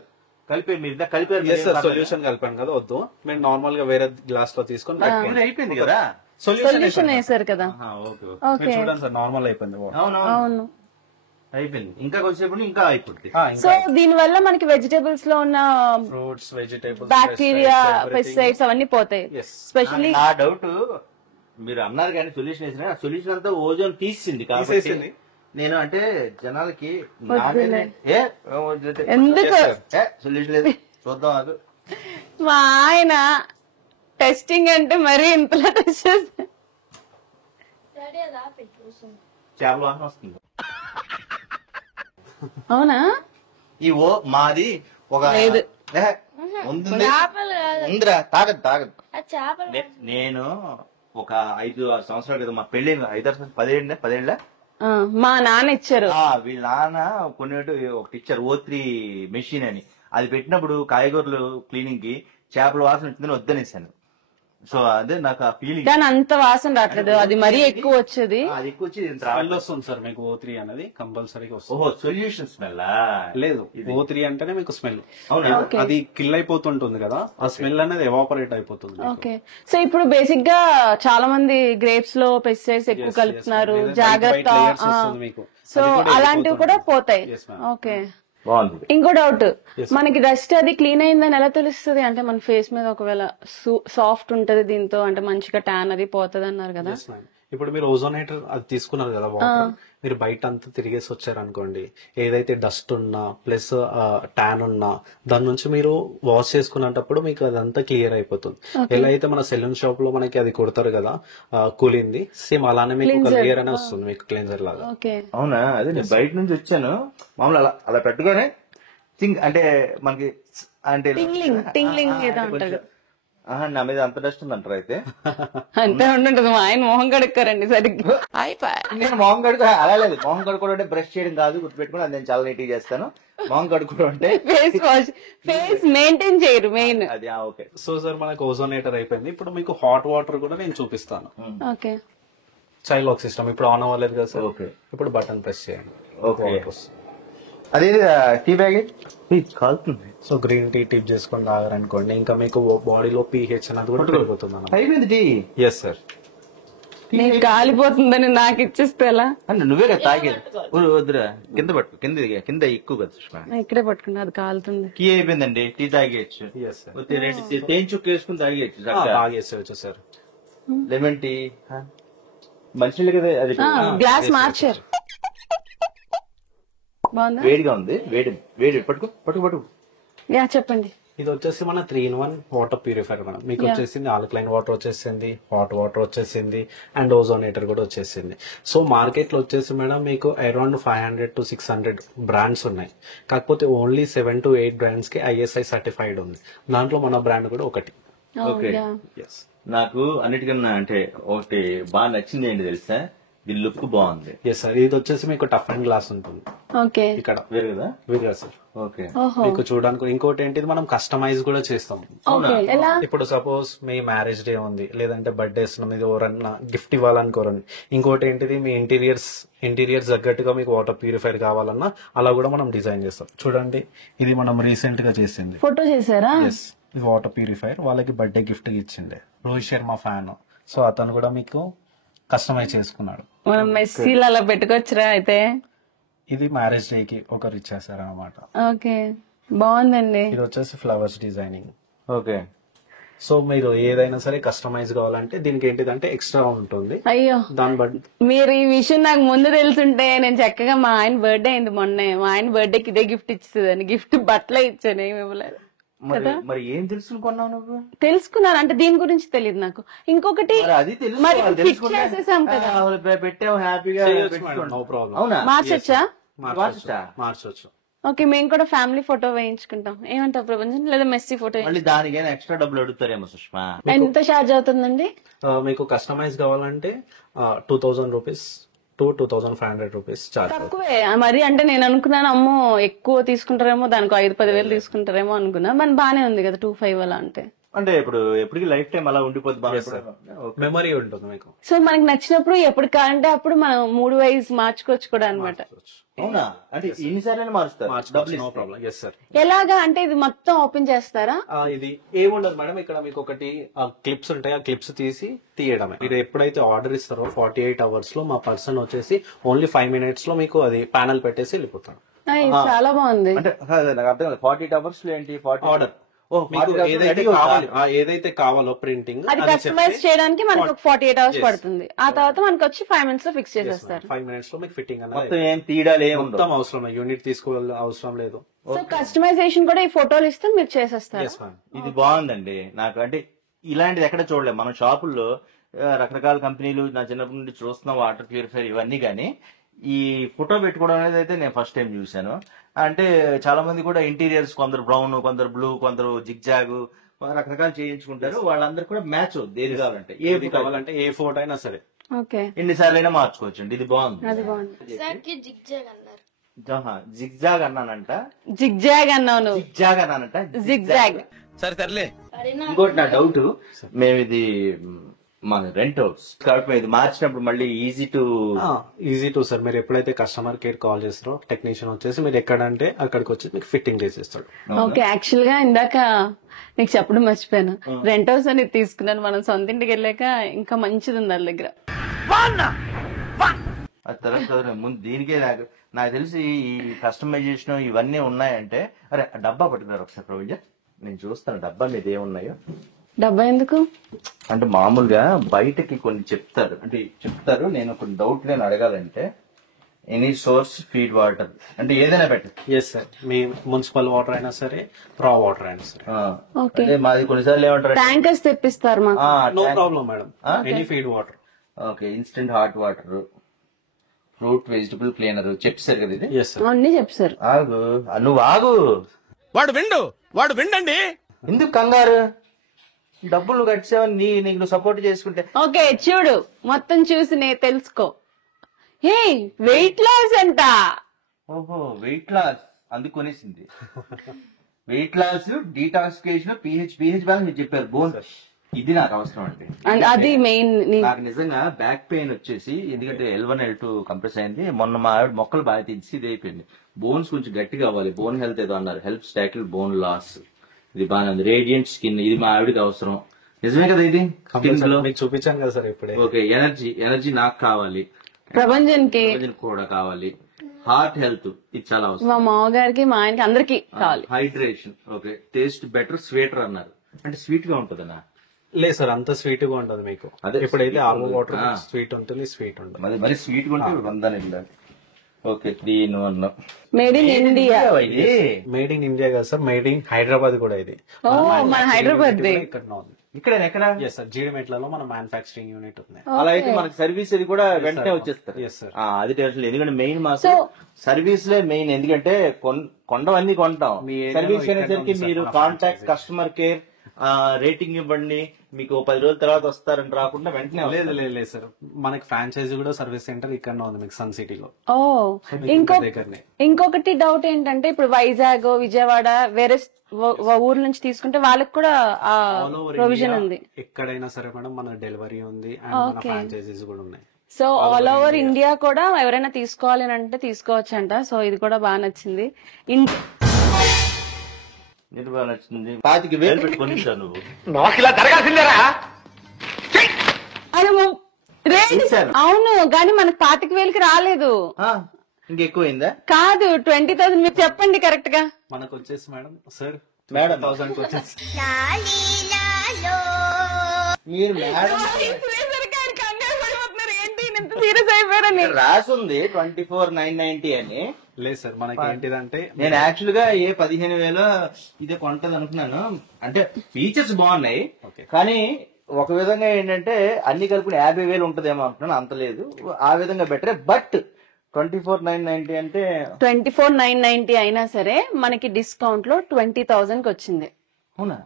కలిపారు మీరు కలిపారు. సొల్యూషన్ కలిపాను కదా, వద్దు మీరు నార్మల్ గా వేరే గ్లాస్ లో తీసుకొని అయిపోయింది కదా. సొల్యూషన్ వేసారు కదా. ఓకే. చూడండి సార్, నార్మల్ అయిపోయింది. అవును అయిపోయింది. ఇంకా కొంచెంసేపు ఇంకా అయిపోతుంది. సో దీని వల్ల మనకి వెజిటేబుల్స్ లో ఉన్న ఫ్రూట్స్ వెజిటేబుల్స్ బ్యాక్టీరియా పెస్టిసైడ్స్ అవన్నీ పోతాయి. స్పెషల్లీ నా డౌట్, మీరు అన్నారు కానీ సొల్యూషన్ వేసిన సొల్యూషన్ అంతా ఓజోన్ తీసింది కాబట్టి నేను అంటే జనాలకి ఎందుకు సొల్యూషన్ లేదు చూద్దాం అది. మా ఆయన టెస్టింగ్ అంటే మరీ ఇంతలా టెస్ట్ చేస్తే చేపల వాసన వస్తుంది. అవునా? ఈ మాది ఒక ఉందిరా, తాగదు. నేను ఒక 5-6 సంవత్సరాలు కదా మా పెళ్లి 5 10 మా నాన్న ఇచ్చారు. వీళ్ళ నాన్న కొన్నిటి ఒకటి ఇచ్చారు, O3 మెషిన్ అని. అది పెట్టినప్పుడు కాయగూరలు క్లీనింగ్ కి చేపల వాసన వచ్చిందని వద్దనేసాను. సో అదే నాకు ఆ ఫీలింగ్. దాని అంత వాసన రావట్లేదు, అది మరీ ఎక్కువ వచ్చేది. అది ఎక్కువ వచ్చి స్మెల్ వస్తుంది సార్ మీకు. O3 అనేది కంపల్సరీగా వస్తుంది. ఓహో, సొల్యూషన్ స్మెల్ లేదు, O3 అంటేనే మీకు స్మెల్. అది కిల్ అయిపోతుంటుంది కదా, ఆ స్మెల్ అనేది ఎవాపరేట్ అయిపోతుంది. ఓకే. సో ఇప్పుడు బేసిక్ గా చాలా మంది గ్రేప్స్ లో పెస్టిసైడ్స్ ఎక్కువ కలుపుతున్నారు, జాగ్రత్త. సో అలాంటివి కూడా పోతాయి. ఓకే. ఇంకో డౌట్, మనకి డస్ట్ అది క్లీన్ అయిందని ఎలా తెలుస్తుంది? అంటే మన ఫేస్ మీద ఒకవేళ సాఫ్ట్ ఉంటది దీంతో, అంటే మంచిగా ట్యాన్ అది పోతుంది అన్నారు కదా. ఇప్పుడు మీరు ఓజోనేటర్ అది తీసుకున్నారు కదా వాటర్, మీరు బయట అంతా తిరిగేసి వచ్చారనుకోండి, ఏదైతే డస్ట్ ఉన్నా ప్లస్ ట్యాన్ ఉన్నా దాని నుంచి మీరు వాష్ చేసుకున్నప్పుడు మీకు అదంతా క్లియర్ అయిపోతుంది. ఎలా అయితే మన సెలూన్ షాప్ లో మనకి అది కొడతారు కదా కూలింది, సేమ్ అలానే మీకు ఒక లేయర్ అనే వస్తుంది మీకు క్లెన్జర్ లాగా. అవునా? అదే నేను బయట నుంచి వచ్చాను మామూలు అలా పెట్టుకొని థింక్ అంటే మనకి అంటే నా మీద అంత డస్ట్ ఉందంటారు అయితే. అంతే ఉంటుంటది. మా ఆయన మొహం కడుక్కోరండి సరిగ్గా. నేను మొహం కడుకో అలా లేదు. మొహం కడుకోవడం అంటే బ్రష్ చేయడం కాదు, గుర్తుపెట్టుకుని అది నేను చాలా నీట్ గా చేస్తాను. మొహం కడుకోవడం అంటే ఫేస్ వాష్, ఫేస్ మెయింటైన్ చేయరు మెయిన్. అది ఓకే. సో సార్ మనకు ఓజోనేటర్ అయిపోయింది. ఇప్పుడు మీకు హాట్ వాటర్ కూడా నేను చూపిస్తాను. ఓకే. చైల్డ్ లాక్ సిస్టమ్ ఇప్పుడు ఆన్ అవ్వలేదు కదా సార్. ఓకే. ఇప్పుడు బటన్ ప్రెస్ చేయండి. ఓకే. అదే టీ ప్యాకెట్ కాలుతుంది. సో గ్రీన్ టీ టిప్ చేసుకొని తాగారనుకోండి, ఇంకా మీకు బాడీలో పీహెచ్ అనేది కూడా పెరిగిపోతుంది అన్నమాట. అయిపోయింది టీ. Yes sir. నీకు కాలిపోతుందని నాకు ఇచ్చేస్తే ఎలా? అంటే నువ్వే కదా తాగేది. వద్దురా, కింద పట్టు, కింద ఎక్కువ కదా సుష్మా. ఇక్కడే పట్టుకున్నా, అది కాలుతుంది. టీ అయిపోయిందండి, టీ తాగేయచ్చు. Yes sir. రెండు తేనె చుక్క వేసుకుని తాగేయచ్చు. తాగేసేవచ్చు సార్. లెమన్ టీ మంచిగా కదా అది. గ్లాస్ మార్చారు. బాగుందా? వేడిగా ఉంది. వేడి వేడి పట్టుకు. యా చెప్పండి. ఇది వచ్చేసి మన 3-in-1 వాటర్ ప్యూరిఫైర్ మేడం. మీకు వచ్చేసింది ఆల్కలైన్ వాటర్ వచ్చేసింది, హాట్ వాటర్ వచ్చేసింది, అండ్ ఓజోనేటర్ కూడా వచ్చేసింది. సో మార్కెట్ లో వచ్చేసి మేడం మీకు అరౌండ్ 500 to 600 బ్రాండ్స్ ఉన్నాయి. కాకపోతే ఓన్లీ 7 to 8 బ్రాండ్స్ కి ISI సర్టిఫైడ్ ఉంది. దాంట్లో మన బ్రాండ్ కూడా ఒకటి. ఓకే. నాకు అన్నిటికన్నా అంటే ఒకటి బాగా నచ్చింది ఏంటి తెలుసా, దీని లుక్ బాగుంది. Yes sir. ఇది వచ్చేసి మీకు టఫ్ అండ్ గ్లాస్ ఉంటుంది ఓకే. ఇక్కడ. వేరు కదా. వేరే సార్. ఓకే. మీకు చూడడానికి ఇంకోటి ఏంటిది, మనం కస్టమైజ్ కూడా చేస్తాం. ఎలా? ఇప్పుడు సపోజ్ మీ మ్యారేజ్ డే ఉంది, లేదంటే బర్త్డేస్ మీద ఎవరన్నా గిఫ్ట్ ఇవ్వాలనుకోరండి. ఇంకోటి ఏంటిది, మీ ఇంటీరియర్స్ తగ్గట్టుగా మీకు వాటర్ ప్యూరిఫైర్ కావాలన్నా అలా కూడా మనం డిజైన్ చేస్తాం. చూడండి, ఇది మనం రీసెంట్ గా చేసింది. ఫోటో చేశారా? ఎస్. ఇది వాటర్ ప్యూరిఫైర్ వాళ్ళకి బర్త్డే గిఫ్ట్ ఇచ్చిండే. రోహిత్ శర్మ ఫ్యాన్. సో అతను కూడా మీకు కస్టమైజ్ చేసుకున్నాడు. మనం మెస్సీలు అలా పెట్టుకోవచ్చురా అయితే. ఇది మ్యారేజ్ డే కి ఒకరు ఇచ్చేసారు అనమాట. ఓకే, బాగుందండి. ఇది వచ్చేసి ఫ్లవర్స్ డిజైనింగ్. ఓకే. సో మీరు ఏదైనా సరే కస్టమైజ్ కావాలంటే దీనికి ఏంటిదంటే ఎక్స్ట్రా ఉంటుంది. అయ్యో, దాన్ని బట్టి మీరు ఈ విషయం నాకు ముందు తెలుసుంటే నేను చక్కగా, మా ఆయన బర్త్డే అయింది మొన్నే, మా ఆయన బర్త్డేకి ఇదే గిఫ్ట్ ఇచ్చేదని, గిఫ్ట్ బట్టలే ఇచ్చాను, ఏమి ఇవ్వలేదు. మరి ఏం తెలుసుకున్నావు నువ్వు? తెలుసుకున్నాను అంటే దీని గురించి తెలియదు నాకు. ఇంకొకటి అది మరి ఫిక్స్ చేసేసాం కదా, పెట్టావు హ్యాపీగా. No problem. అవునా? మార్చొచ్చా? మార్చొచ్చు. ఓకే, మేము కూడా ఫ్యామిలీ ఫోటో వేయించుకుంటాం. ఏమంటావు ప్రపంచం? లేదా మెస్సీ ఫోటో? మళ్ళీ దానికైనా ఎక్స్ట్రా డబ్బులు అడుగుతారేమో సుష్మా. ఎంత ఛార్జ్ అవుతుందండి? మీకు కస్టమైజ్ కావాలంటే 2000 రూపీస్ to 2500 రూపీస్ చార్జ్. తక్కువే మరి. అంటే నేను అనుకున్నాను అమ్మో ఎక్కువ తీసుకుంటారేమో, దానికి 5-10 వేలు తీసుకుంటారేమో అనుకున్నా. మన బానే ఉంది కదా 2-5 అలా. అంటే ఇప్పుడు ఎప్పటికీ లైఫ్ టైం అలా ఉండిపోతుంది, మెమరీ ఉంటుంది మీకు. సో మనకి నచ్చినప్పుడు ఎప్పుడు కావాలంటే అప్పుడు మనం మూడు వైజ్ మార్చుకోవచ్చు కూడా అనమాట. అవునా? అంటే ఎన్నిసార్లు మారుస్తారు? No problem. Yes sir. ఎలాగా అంటే ఇది మొత్తం ఓపెన్ చేస్తారా? ఇది ఏముండదు మేడం, ఇక్కడ మీకు ఒకటి క్లిప్స్ ఉంటాయి, ఆ క్లిప్స్ తీసి తీయడమే. మీరు ఎప్పుడైతే ఆర్డర్ ఇస్తారో 48 hours లో మా పర్సన్ వచ్చేసి ఓన్లీ 5 minutes లో మీకు అది ప్యానల్ పెట్టేసి వెళ్ళిపోతాడు. చాలా బాగుంది. అంటే నాకు అర్థం కాదు, 48 hours లో ఏంటి ఆర్డర్ ఏదైతే కావాలో ప్రింటింగ్ అది కస్టమైజ్ చేయడానికి మనకు 48 hours పడుతుంది. ఆ తర్వాత మనకు వచ్చి 5 minutes లో ఫిక్స్ చేసేస్తారు. 5 minutes లో మీకు ఫిట్టింగ్ మొత్తం ఏం తీయడాలి మొత్తం అవసరం లేదు, యూనిట్ తీసుకోవాలి అవసరం లేదు. సో కస్టమైజేషన్ కూడా ఈ ఫోటోలు ఇస్తే మీరు చేసేస్తారు. ఇది బాగుందండి నాకు. అంటే ఇలాంటిది ఎక్కడ చూడలేదు మనం షాపుల్లో. రకరకాల కంపెనీలు నా చిన్నప్పటి నుండి చూస్తున్నాం, వాటర్ ప్యూరిఫైర్ ఇవన్నీ, కానీ ఈ ఫోటో పెట్టుకోవడం అనేది అయితే నేను ఫస్ట్ టైం చూశాను. అంటే చాలా మంది కూడా ఇంటీరియర్స్ కొందరు బ్రౌన్, కొందరు బ్లూ, కొందరు జిగ్జాగ్ రకరకాలు చేయించుకుంటారు. వాళ్ళందరూ కూడా మ్యాచ్ అవుతుంది. ఏది కావాలంటే ఏది కావాలంటే ఏ ఫోటో అయినా సరే ఎన్నిసార్లు అయినా మార్చుకోవచ్చు అండి. ఇది బాగుంది. జిగ్జాగ్ అన్నానంట. జిగ్జాగ్ అన్నాను. జిగ్జాగ్ అన్నానంట. జిగ్జాగ్. సరే తరలే. ఇంకోటి నా డౌట్, మేము ఇది మా రెంట్ హౌస్ కాబట్టి ఇది మార్చినప్పుడు మళ్ళీ ఈజీ టు సార్. మీరు ఎప్పుడైతే కస్టమర్ కేర్ కాల్ చేస్తారో టెక్నీషియన్ వచ్చేసి మీరు ఎక్కడంటే అక్కడికి వచ్చి మీకు ఫిట్టింగ్ చేసేస్తాడు. ఓకే, యాక్చువల్ గా ఇందాక నీకు చెప్పడం మర్చిపోయాను, రెంట్ హౌస్ అని తీసుకున్నాను. మనం సొంత ఇంటికి వెళ్ళాక ఇంకా మంచిది ఉంది వాళ్ళ దగ్గర. తర్వాత ముందు దీనికే నాకు తెలిసి ఈ కస్టమైజేషన్ ఇవన్నీ ఉన్నాయంటే. అరే డబ్బా పట్టుకున్నారు ఒకసారి ప్రవీణ్, నేను చూస్తాను డబ్బా మీద ఏమున్నాయో. డబ్బా ఎందుకు అంటే మామూలుగా బయటకి కొన్ని చెప్తారు, నేను కొన్ని డౌట్ నేను అడగాలంటే ఎనీ సోర్స్ ఫీడ్ వాటర్ అంటే ఏదైనా పెట్టదు. Yes sir. మీ మున్సిపల్ వాటర్ అయినా సరే, రా వాటర్ అయినా సరే. అదే మాది కొన్నిసార్లు ఏమంటారు, ట్యాంకర్స్ తెప్పిస్తారు మాకు. No problem madam, any feed water. Okay, instant hot water, fruit vegetable cleaner చెప్పారు కదా ఇది. Yes sir. అన్ని చెప్పారు. ఆగు, నువ్వు ఆగు. వాడు విండండి. ఎందుకు కంగారు? డబ్బులు కట్టావని నీకు సపోర్ట్ చేసుకుంటే. ఓకే చూడు, మొత్తం చూసి తెలుసుకో. హే, వెయిట్ లాస్ అంట. ఓహో, వెయిట్ లాస్ అందుకొనేసింది. వెయిట్ లాస్, డీటాక్సిఫికేషన్, pH బాగా మీరు చెప్పారు. బోన్ ఇది నాకు అవసరం అండి. అది మెయిన్. నాకు నిజంగా బ్యాక్ పెయిన్ వచ్చేసి, ఎందుకంటే L1 L2 కంప్రెస్ అయింది. మొన్న మా ఆవిడ మొక్కలు బాగా తెచ్చి ఇది అయిపోయింది. బోన్స్ కొంచెం గట్టిగా అవ్వాలి. బోన్ హెల్త్ ఏదో అన్నారు, హెల్ప్ స్టాకిల్ బోన్ లాస్. ఇది బాగా ఉంది. రేడియంట్ స్కిన్, ఇది మా ఆవిడకి అవసరం. నిజమే కదా ఇది? స్కిన్ లో మీకు చూపించాను కదా సార్ ఇప్పుడే. ఓకే. ఎనర్జీ నాకు కావాలి, ప్రపంచానికి కూడా కావాలి. హార్ట్ హెల్త్, ఇది చాలా అవసరం. మా మామగారికి మా ఆయనకి అందరికి కావాలి. Hydration, okay. Taste better, sweeter అన్నారు. అంటే స్వీట్ గా ఉంటుందన్నా? లేదు సార్, అంత స్వీట్ గా ఉండదు మీకు. అదే ఇప్పుడైతే ఆర్ఓ వాటర్ స్వీట్ ఉంటుంది, స్వీట్ ఉంటుంది. మరి స్వీట్ గా ఉంటే వందని వెళ్ళాలి. Okay. 3-in-1 made in India. Made in India కదా సార్, మేడ్ ఇన్ హైదరాబాద్ కూడా ఇది. ఓ, మన హైదరాబాద్ ది. ఇక్కడ ఉంది. ఎక్కడ? ఎస్ సార్, జీడిమెట్లలో మన మ్యానుఫాక్చరింగ్ యూనిట్ ఉంది. అలా అయితే మనకి సర్వీస్ అది కూడా వెంటనే వచ్చేస్తారు. Yes sir. అది టెన్షన్ లేదు. ఎందుకంటే మెయిన్ మాకు సర్వీస్ లే మెయిన్. ఎందుకంటే కొండవన్నీ కొంటాం. సర్వీస్ అనేసరికి మీరు కాంటాక్ట్, కస్టమర్ కేర్, రేటింగ్ ఇవ్వండి, మీకు 10 రోజుల తర్వాత వస్తారని రాకుండా వెంటనే. లేదు సార్, మనకి ఫ్రాంచైజీ కూడా సర్వీస్ సెంటర్ ఇక్కడ ఉంది మీకు సన్ సిటీలో. ఓ, ఇంకొకటి డౌట్ ఏంటంటే ఇప్పుడు వైజాగ్, విజయవాడ వేరే ఊర్ల నుంచి తీసుకుంటే వాళ్ళకి కూడా ఆ ప్రొవిజన్ ఉంది. ఎక్కడైనా సరే మేడం మన డెలివరీ ఉంది అండ్ మన ఫ్రాంచైజీస్ కూడా ఉన్నాయి. సో ఆల్ ఓవర్ ఇండియా కూడా ఎవరైనా తీసుకోవాలి అని అంటే తీసుకోవచ్చు అంట. సో ఇది కూడా బాగా నచ్చింది. నచ్చింది. 25,000 పెట్టుకొని నువ్వు అవును, కానీ మనకు 25,000కి రాలేదు. ఇంకెక్కువైందా? కాదు, 20,000. మీరు చెప్పండి కరెక్ట్ గా. మనకు వచ్చేసి మేడం సార్ మేడం 1000 వచ్చేసి మీరు మేడం సీరియస్ అయిపోయారని రాసుంది 24,990 అని. లేదు సార్, మనకి ఏంటిదంటే నేను యాక్చువల్ గా 15,000 ఇదే కొంటది అనుకున్నాను. అంటే ఫీచర్స్ బాగున్నాయి, కానీ ఒక విధంగా ఏంటంటే అన్ని కలుపుకుని 50,000 ఉంటదేమో అనుకున్నాను. అంత లేదు, ఆ విధంగా బెటరే. బట్ 24,990 అంటే 24,990 అయినా సరే మనకి డిస్కౌంట్ లో 20,000కి వచ్చింది. అవునా?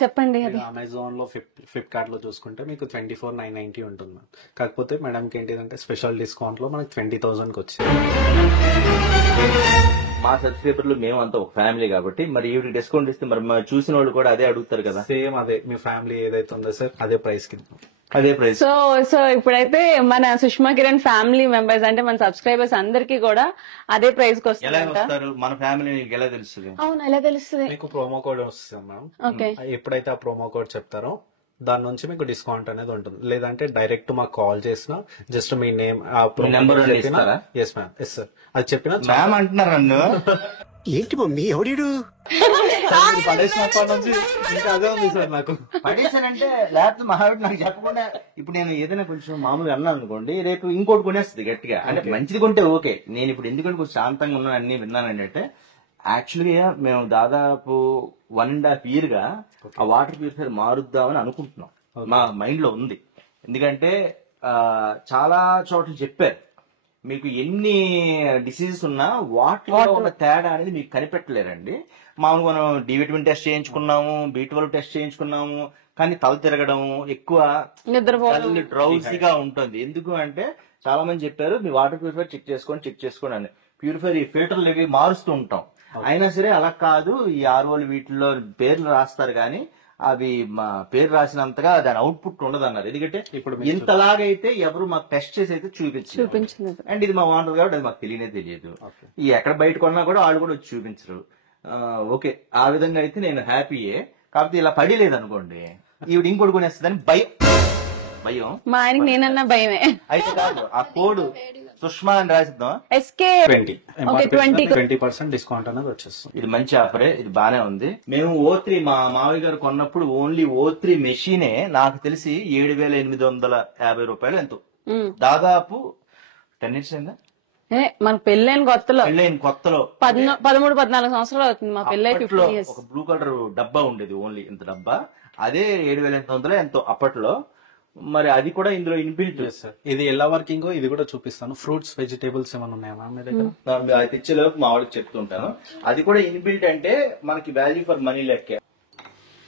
చెప్పండి. అది అమెజాన్ లో, ఫ్లిప్కార్ట్ లో చూసుకుంటే మీకు 24,990 ఉంటుంది. కాకపోతే మేడం కి ఏంటిదంటే స్పెషల్ డిస్కౌంట్ లో మనకి 20,000కి వచ్చింది. మా సబ్స్క్రైబర్లు మేము అంతా ఒక ఫ్యామిలీ కాబట్టి మరి ఈవిడ డిస్కౌంట్ ఇస్తే మరి చూసిన వాళ్ళు కూడా అదే అడుగుతారు కదా. సేమ్ అదే, మీ ఫ్యామిలీ ఏదైతే ఉందో సార్ అదే ప్రైస్ కింద, అదే ప్రైస్. సో ఇప్పుడైతే మన సుష్మా కిరణ్ ఫ్యామిలీ మెంబర్స్ అంటే మన సబ్స్క్రైబర్స్ అందరికి కూడా అదే ప్రైస్ కి ఎలా వస్తుంది. వస్తారు? మన ఫ్యామిలీ ఎలా తెలుస్తుంది? అవును, ఎలా తెలుస్తుంది? మీకు ప్రోమో కోడ్ వస్తుంది మేడం. ఓకే. ఎప్పుడైతే ఆ ప్రోమో కోడ్ చెప్తారో దాని నుంచి మీకు డిస్కౌంట్ అనేది ఉంటుంది. లేదంటే డైరెక్ట్ మాకు కాల్ చేసినా జస్ట్ మీ నేమ్, ఆ నెంబర్ చెప్పినా. ఎస్ మ్యామ్, ఎస్ సార్, అది చెప్పినా మ్యామ్ అంటున్నారు నన్ను. ఏంటి మమ్మీ ఎవడీడు? పడేసినప్పటి నుంచి ఇంకా అదే ఉంది సార్ నాకు. పడేసానంటే లేకపోతే మహావిడు నాకు చెప్పకుండా ఇప్పుడు నేను ఏదైనా కొంచెం మామూలుగా అన్నాను అనుకోండి, రేపు ఇంకోటి కొనేస్తుంది గట్టిగా. అంటే మంచిది కొంటే ఓకే. నేను ఇప్పుడు ఎందుకంటే కొంచెం శాంతంగా ఉన్నాను, అన్ని విన్నాను. అంటే యాక్చువల్గా మేము దాదాపు 1.5 year గా ఆ వాటర్ ప్యూరిఫైర్ మారుద్దామని అనుకుంటున్నాం. మా మైండ్ లో ఉంది. ఎందుకంటే చాలా చోట్ల చెప్పారు మీకు ఎన్ని డిసీజెస్ ఉన్నా వాటర్ లో ఉన్న తేడా అనేది మీకు కనిపెట్టలేరండి. మామూలుగా మనం డి విటమిన్ టెస్ట్ చేయించుకున్నాము, B12 టెస్ట్ చేయించుకున్నాము, కానీ తల తిరగడం, ఎక్కువ డ్రౌజీగా ఉంటుంది. ఎందుకు అంటే చాలా మంది చెప్పారు మీ వాటర్ ప్యూరిఫైర్ చెక్ చేసుకోండి అని. ప్యూరిఫైర్ ఈ ఫిల్టర్లు ఇవి మారుస్తూ ఉంటాం. అయినా సరే అలా కాదు. ఈ ఆర్ఓలు వీటిల్లో పేర్లు రాస్తారు కానీ అవి మా పేరు రాసినంతగా దాని అవుట్పుట్ ఉండదు అన్నారు. ఎందుకంటే ఇప్పుడు ఇంతలాగైతే ఎవరు మాకు టెస్ట్ చేసి అయితే చూపించారు. అండ్ ఇది మా ఓనర్ కాబట్టి అది మాకు తెలియదు. ఈ ఎక్కడ బయట కొన్నా కూడా వాళ్ళు కూడా వచ్చి చూపించరు. ఓకే, ఆ విధంగా అయితే నేను హ్యాపీయే. కాకపోతే ఇలా పడిలేదు అనుకోండి, ఈవిడ ఇంకోటి కొనేస్తుందని భయం. మా ఆయనకి నేనన్నా భయమే. అయితే కాదు, ఆ కోడ్ సుష్మా అని రాసిద్దాం. SK 20% డిస్కౌంట్ అనేది వచ్చేస్తుంది. ఇది మంచి ఆఫరే, ఇది బానే ఉంది. మేము O3 మా మావయ్య గారు కొన్నప్పుడు ఓన్లీ O3 మెషినే నాకు తెలిసి 7,850 రూపాయలు ఎంతో. దాదాపు 10 years అయిందా? మన పెళ్ళైన కొత్తలో 13-14 సంవత్సరాలు అవుతుంది మా పెళ్ళై. 15 years. ఒక బ్లూ కలర్ డబ్బా ఉండేది, ఓన్లీ ఇంత డబ్బా. అదే 7,800 ఎంతో అప్పట్లో. మరి అది కూడా ఇందులో ఇన్బిల్ట్. ఇది ఎలా వర్కింగ్ ఇది కూడా చూపిస్తాను. ఫ్రూట్స్, వెజిటేబుల్స్ ఏమైనా ఉన్నాయా మ్యామ్ మీ దగ్గర? అది తెచ్చేలోపు మా వాడికి చెప్తుంటాను. అది కూడా ఇన్బిల్ట్ అంటే మనకి వాల్యూ ఫర్ మనీ లెక్కే.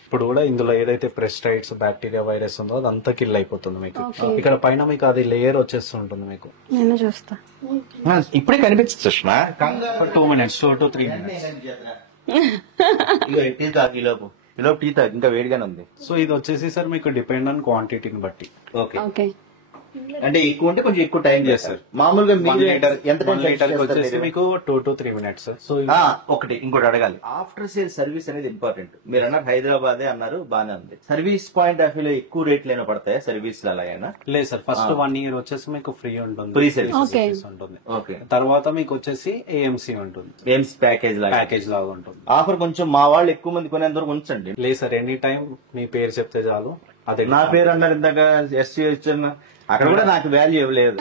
ఇప్పుడు కూడా ఇందులో ఏదైతే పెస్టిసైడ్స్, బ్యాక్టీరియా, వైరస్ ఉందో అదంతా కిల్ అయిపోతుంది మీకు. ఇక్కడ పైన మీకు అది లేయర్ వచ్చేస్తుంటుంది మీకు. నేను చూస్తా, ఇప్పుడే కనిపించదు Sushma. 2 minutes, 2 to 3 minutes. Kilo tea తాగి ఇంకా వేడిగానే ఉంది. సో ఇది వచ్చేసి సార్ మీకు డిపెండ్ ఆన్ క్వాంటిటీని బట్టి. ఓకే. ఓకే. అంటే ఎక్కువ ఉంటే కొంచెం ఎక్కువ టైం చేస్తారు. మామూలుగా మీరు ఎంత టైం లీటర్ వచ్చేసి మీకు 2 to 3 minutes. సో ఒకటి ఇంకోటి అడగాలి, ఆఫ్టర్ సేల్ సర్వీస్ అనేది ఇంపార్టెంట్. మీరు అన్నారు హైదరాబాదే అన్నారు, బానే ఉంది. సర్వీస్ పాయింట్ ఆఫ్ వ్యూలో ఎక్కువ రేట్లు ఏమైనా పడతాయా సర్వీస్ లో అలాగైనా? లేదు సార్, ఫస్ట్ 1 year వచ్చేసి మీకు ఫ్రీ ఉంటుంది, ఫ్రీ సర్వీస్ ఉంటుంది. ఓకే, తర్వాత మీకు వచ్చేసి ఏఎంసీ ఉంటుంది, ఏమ్స్ ప్యాకేజ్ లాగా ఉంటుంది. ఆఫర్ కొంచెం మా వాళ్ళు ఎక్కువ మంది కొనేంత వరకు ఉంచండి. లేదు సార్, ఎనీ టైం మీ పేరు చెప్తే చాలు. అదే నా పేరు అన్నారు ఇందాక ఎస్సీ వచ్చాను, అక్కడ కూడా నాకు వాల్యూ ఇవ్వలేదు.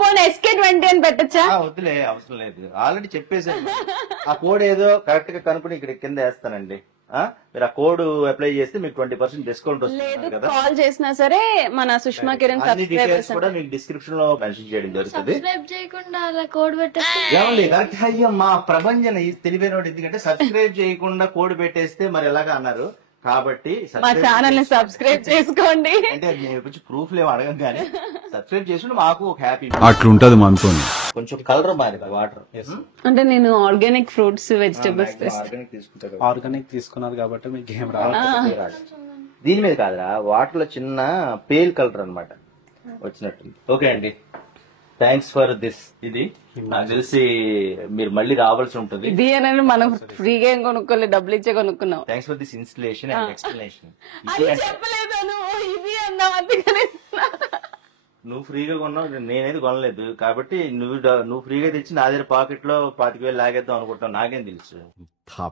పోనీ SK20 అని పెట్టచ్చా? వద్దులే, అవసరం లేదు, ఆల్రెడీ చెప్పేసాను. ఆ కోడ్ ఏదో కరెక్ట్ గా కనుక్కుని ఇక్కడ కింద వేస్తానండి. మీరు ఆ కోడ్ అప్లై చేస్తే మీకు 20% డిస్కౌంట్ వస్తుంది కదా. కాల్ చేసినా సరే మన సుష్మా కిరణ్ అన్ని డీటెయిల్స్ కూడా మీకు డిస్క్రిప్షన్ లో మెన్షన్ చేయడం జరుగుతుంది. సబ్స్క్రైబ్ చేయకుండా అలా కోడ్ పెట్టేస్తే ఏమండి కరెక్ట్? అయ్యో మా ప్రభంజన తెలివైన, ఎందుకంటే సబ్స్క్రైబ్ చేయకుండా కోడ్ పెట్టేస్తే మరి ఎలాగా అన్నారు కాబట్టి మా ఛానల్ ని సబ్స్క్రైబ్ చేసుకోండి. అంటే నేను కొంచెం ప్రూఫ్లు ఏమి అడగం కానీ సబ్స్క్రైబ్ చేసుకుంటే మాకు ఒక హ్యాపీ. అట్లుంటది మనతో. కొంచెం కలర్ మారి వాటర్ అంటే నేను ఆర్గానిక్ ఫ్రూట్స్ వెజిటబుల్స్ ఆర్గానిక్ తీసుకుంటారు. ఆర్గానిక్ తీసుకున్నారు కాబట్టి మీకు ఏం రాదు. దీని మీద కాదురా, వాటర్ లో చిన్న పేల్ కలర్ అన్నమాట వచ్చినట్టుంది. ఓకే అండి, థ్యాంక్స్ ఫర్ దిస్. ఇది నాకు తెలిసి మీరు మళ్ళీ రావాల్సి ఉంటుంది. ఇది అని మనం ఫ్రీగా ఏం కొనుక్కోలేదు, డబ్బులు ఇచ్చే కొనుక్కున్నాం. Thanks for this installation and explanation. చెప్పలేదు ఇది అన్నాం, అందుకని నువ్వు ఫ్రీగా కొన్నావు, నేనేది కొనలేదు కాబట్టి నువ్వు ఫ్రీగా తెచ్చి నా దగ్గర పాకెట్ లో 25,000 లాగేద్దాం అనుకుంటావు, నాకేం తెలుసు.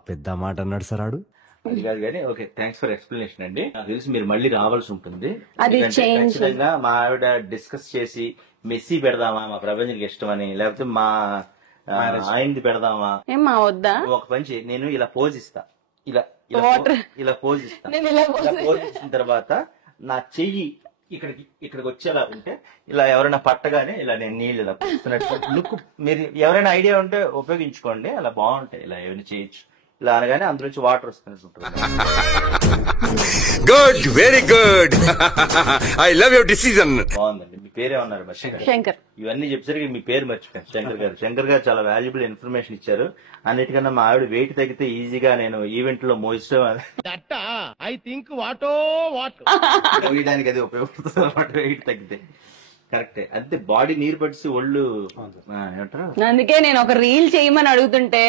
పెద్ద మాట అన్నాడు సార్ ఆడు. అది కాదు కానీ ఓకే, థ్యాంక్స్ ఫర్ ఎక్స్ప్లెనేషన్ అండి. నాకు తెలిసి మీరు మళ్ళీ రావాల్సి ఉంటుంది. అది ఖచ్చితంగా మా ఆవిడ డిస్కస్ చేసి మెస్సీ పెడదామా, మా ప్రపంచానికి ఇష్టమని, లేకపోతే మా ఆయనది పెడదామా, ఏమా వద్దా? ఒక పంచి నేను ఇలా పోజ్ ఇస్తా, ఇలా పోజ్ ఇస్తా. పోజ్ ఇచ్చిన తర్వాత నా చెయ్యి ఇక్కడికి వచ్చేలా ఉంటే ఇలా ఎవరైనా పట్టగానే ఇలా నేను నీళ్ళు ఇలా పోస్తున్నట్టు లుక్. మీరు ఎవరైనా ఐడియా ఉంటే ఉపయోగించుకోండి, అలా బాగుంటాయి. ఇలా ఏమైనా చేయొచ్చు. ఇలా అనగానే అందులోంచి వాటర్ వస్తున్నట్టు ఉంటుంది. Good, very good. I love your decision. బాగుందండి. మీ పేరేమన్నారు? శంకర్. ఇవన్నీ చెప్పేసరికి మీ పేరు మర్చిపోయాను. శంకర్ గారు. శంకర్ గారు చాలా వాల్యుబుల్ ఇన్ఫర్మేషన్ ఇచ్చారు. అన్నిటికన్నా మా ఆవిడ వెయిట్ తగ్గితే ఈజీగా నేను ఈవెంట్ లో మోయించడం మోయడానికి అది ఉపయోగపడుతుంది అన్నమాట. వెయిట్ తగ్గితే కరెక్టే. అంతే, బాడీ నీరు పడిసి ఒళ్ళు ఏమంటారు. అందుకే నేను ఒక రీల్ చేయమని అడుగుతుంటే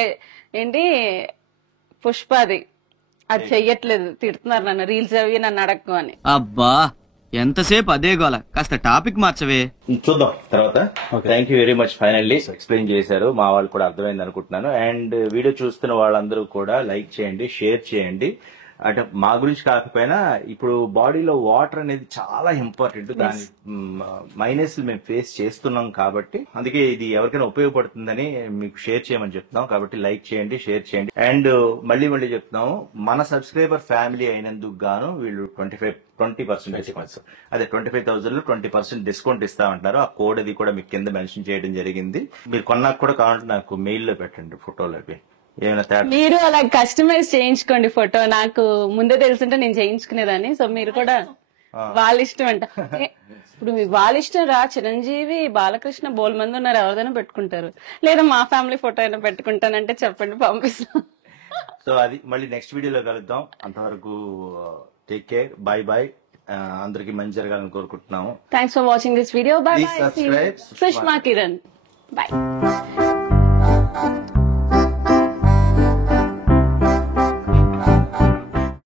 ఏంటి పుష్పది అది చెయ్యట్లేదు, తిడుతున్నారు నన్ను, రీల్స్ అవి నన్ను అడక్కు అని. అబ్బా ఎంతసేపు అదే గోల, కాస్త టాపిక్ మార్చవే. చూద్దాం తర్వాత. Thank you very much. Finally explain చేశారు, మా వాళ్ళు కూడా అర్థమైంది అనుకుంటున్నాను. అండ్ వీడియో చూస్తున్న వాళ్ళందరూ కూడా లైక్ చేయండి, షేర్ చేయండి. అంటే మా గురించి కాకపోయినా ఇప్పుడు బాడీలో వాటర్ అనేది చాలా ఇంపార్టెంట్. దాని మైనస్ మేము ఫేస్ చేస్తున్నాం కాబట్టి అందుకే ఇది ఎవరికైనా ఉపయోగపడుతుందని మీకు షేర్ చేయమని చెప్తున్నాం. కాబట్టి లైక్ చేయండి, షేర్ చేయండి. అండ్ మళ్ళీ చెప్తున్నాము, మన సబ్స్క్రైబర్ ఫ్యామిలీ అయినందుకు గాను వీళ్ళు 20% డిస్కౌంట్, అదే 25,000 లో 20% డిస్కౌంట్ ఇస్తామంటున్నారు. ఆ కోడ్ అది కూడా మీకు కింద మెన్షన్ చేయడం జరిగింది. మీరు కొన్నాక కూడా కావాలంటే నాకు మెయిల్ లో పెట్టండి ఫోటోలు అవి. మీరు అలా కస్టమైజ్ చేయించుకోండి ఫోటో. నాకు ముందే తెలుసుంటే నేను చేయించుకునేదాన్ని. సో మీరు కూడా వాళ్ళ ఇష్టం అంట. ఇప్పుడు వాళ్ళ ఇష్టం రా, చిరంజీవి, బాలకృష్ణ బోల్ మంది ఉన్నారు, ఎవరిదైనా పెట్టుకుంటారు. లేదా మా ఫ్యామిలీ ఫోటో అయినా పెట్టుకుంటానంటే చెప్పండి, పంపిస్తాం. సో అది మళ్ళీ నెక్స్ట్ వీడియోలో కలుద్దాం. అంతవరకు టేక్ కేర్, బై బై. అందరికి మంచి జరగాలని కోరుకుంటున్నాము. Thanks for watching this video. By by. Sushma Kiran. By.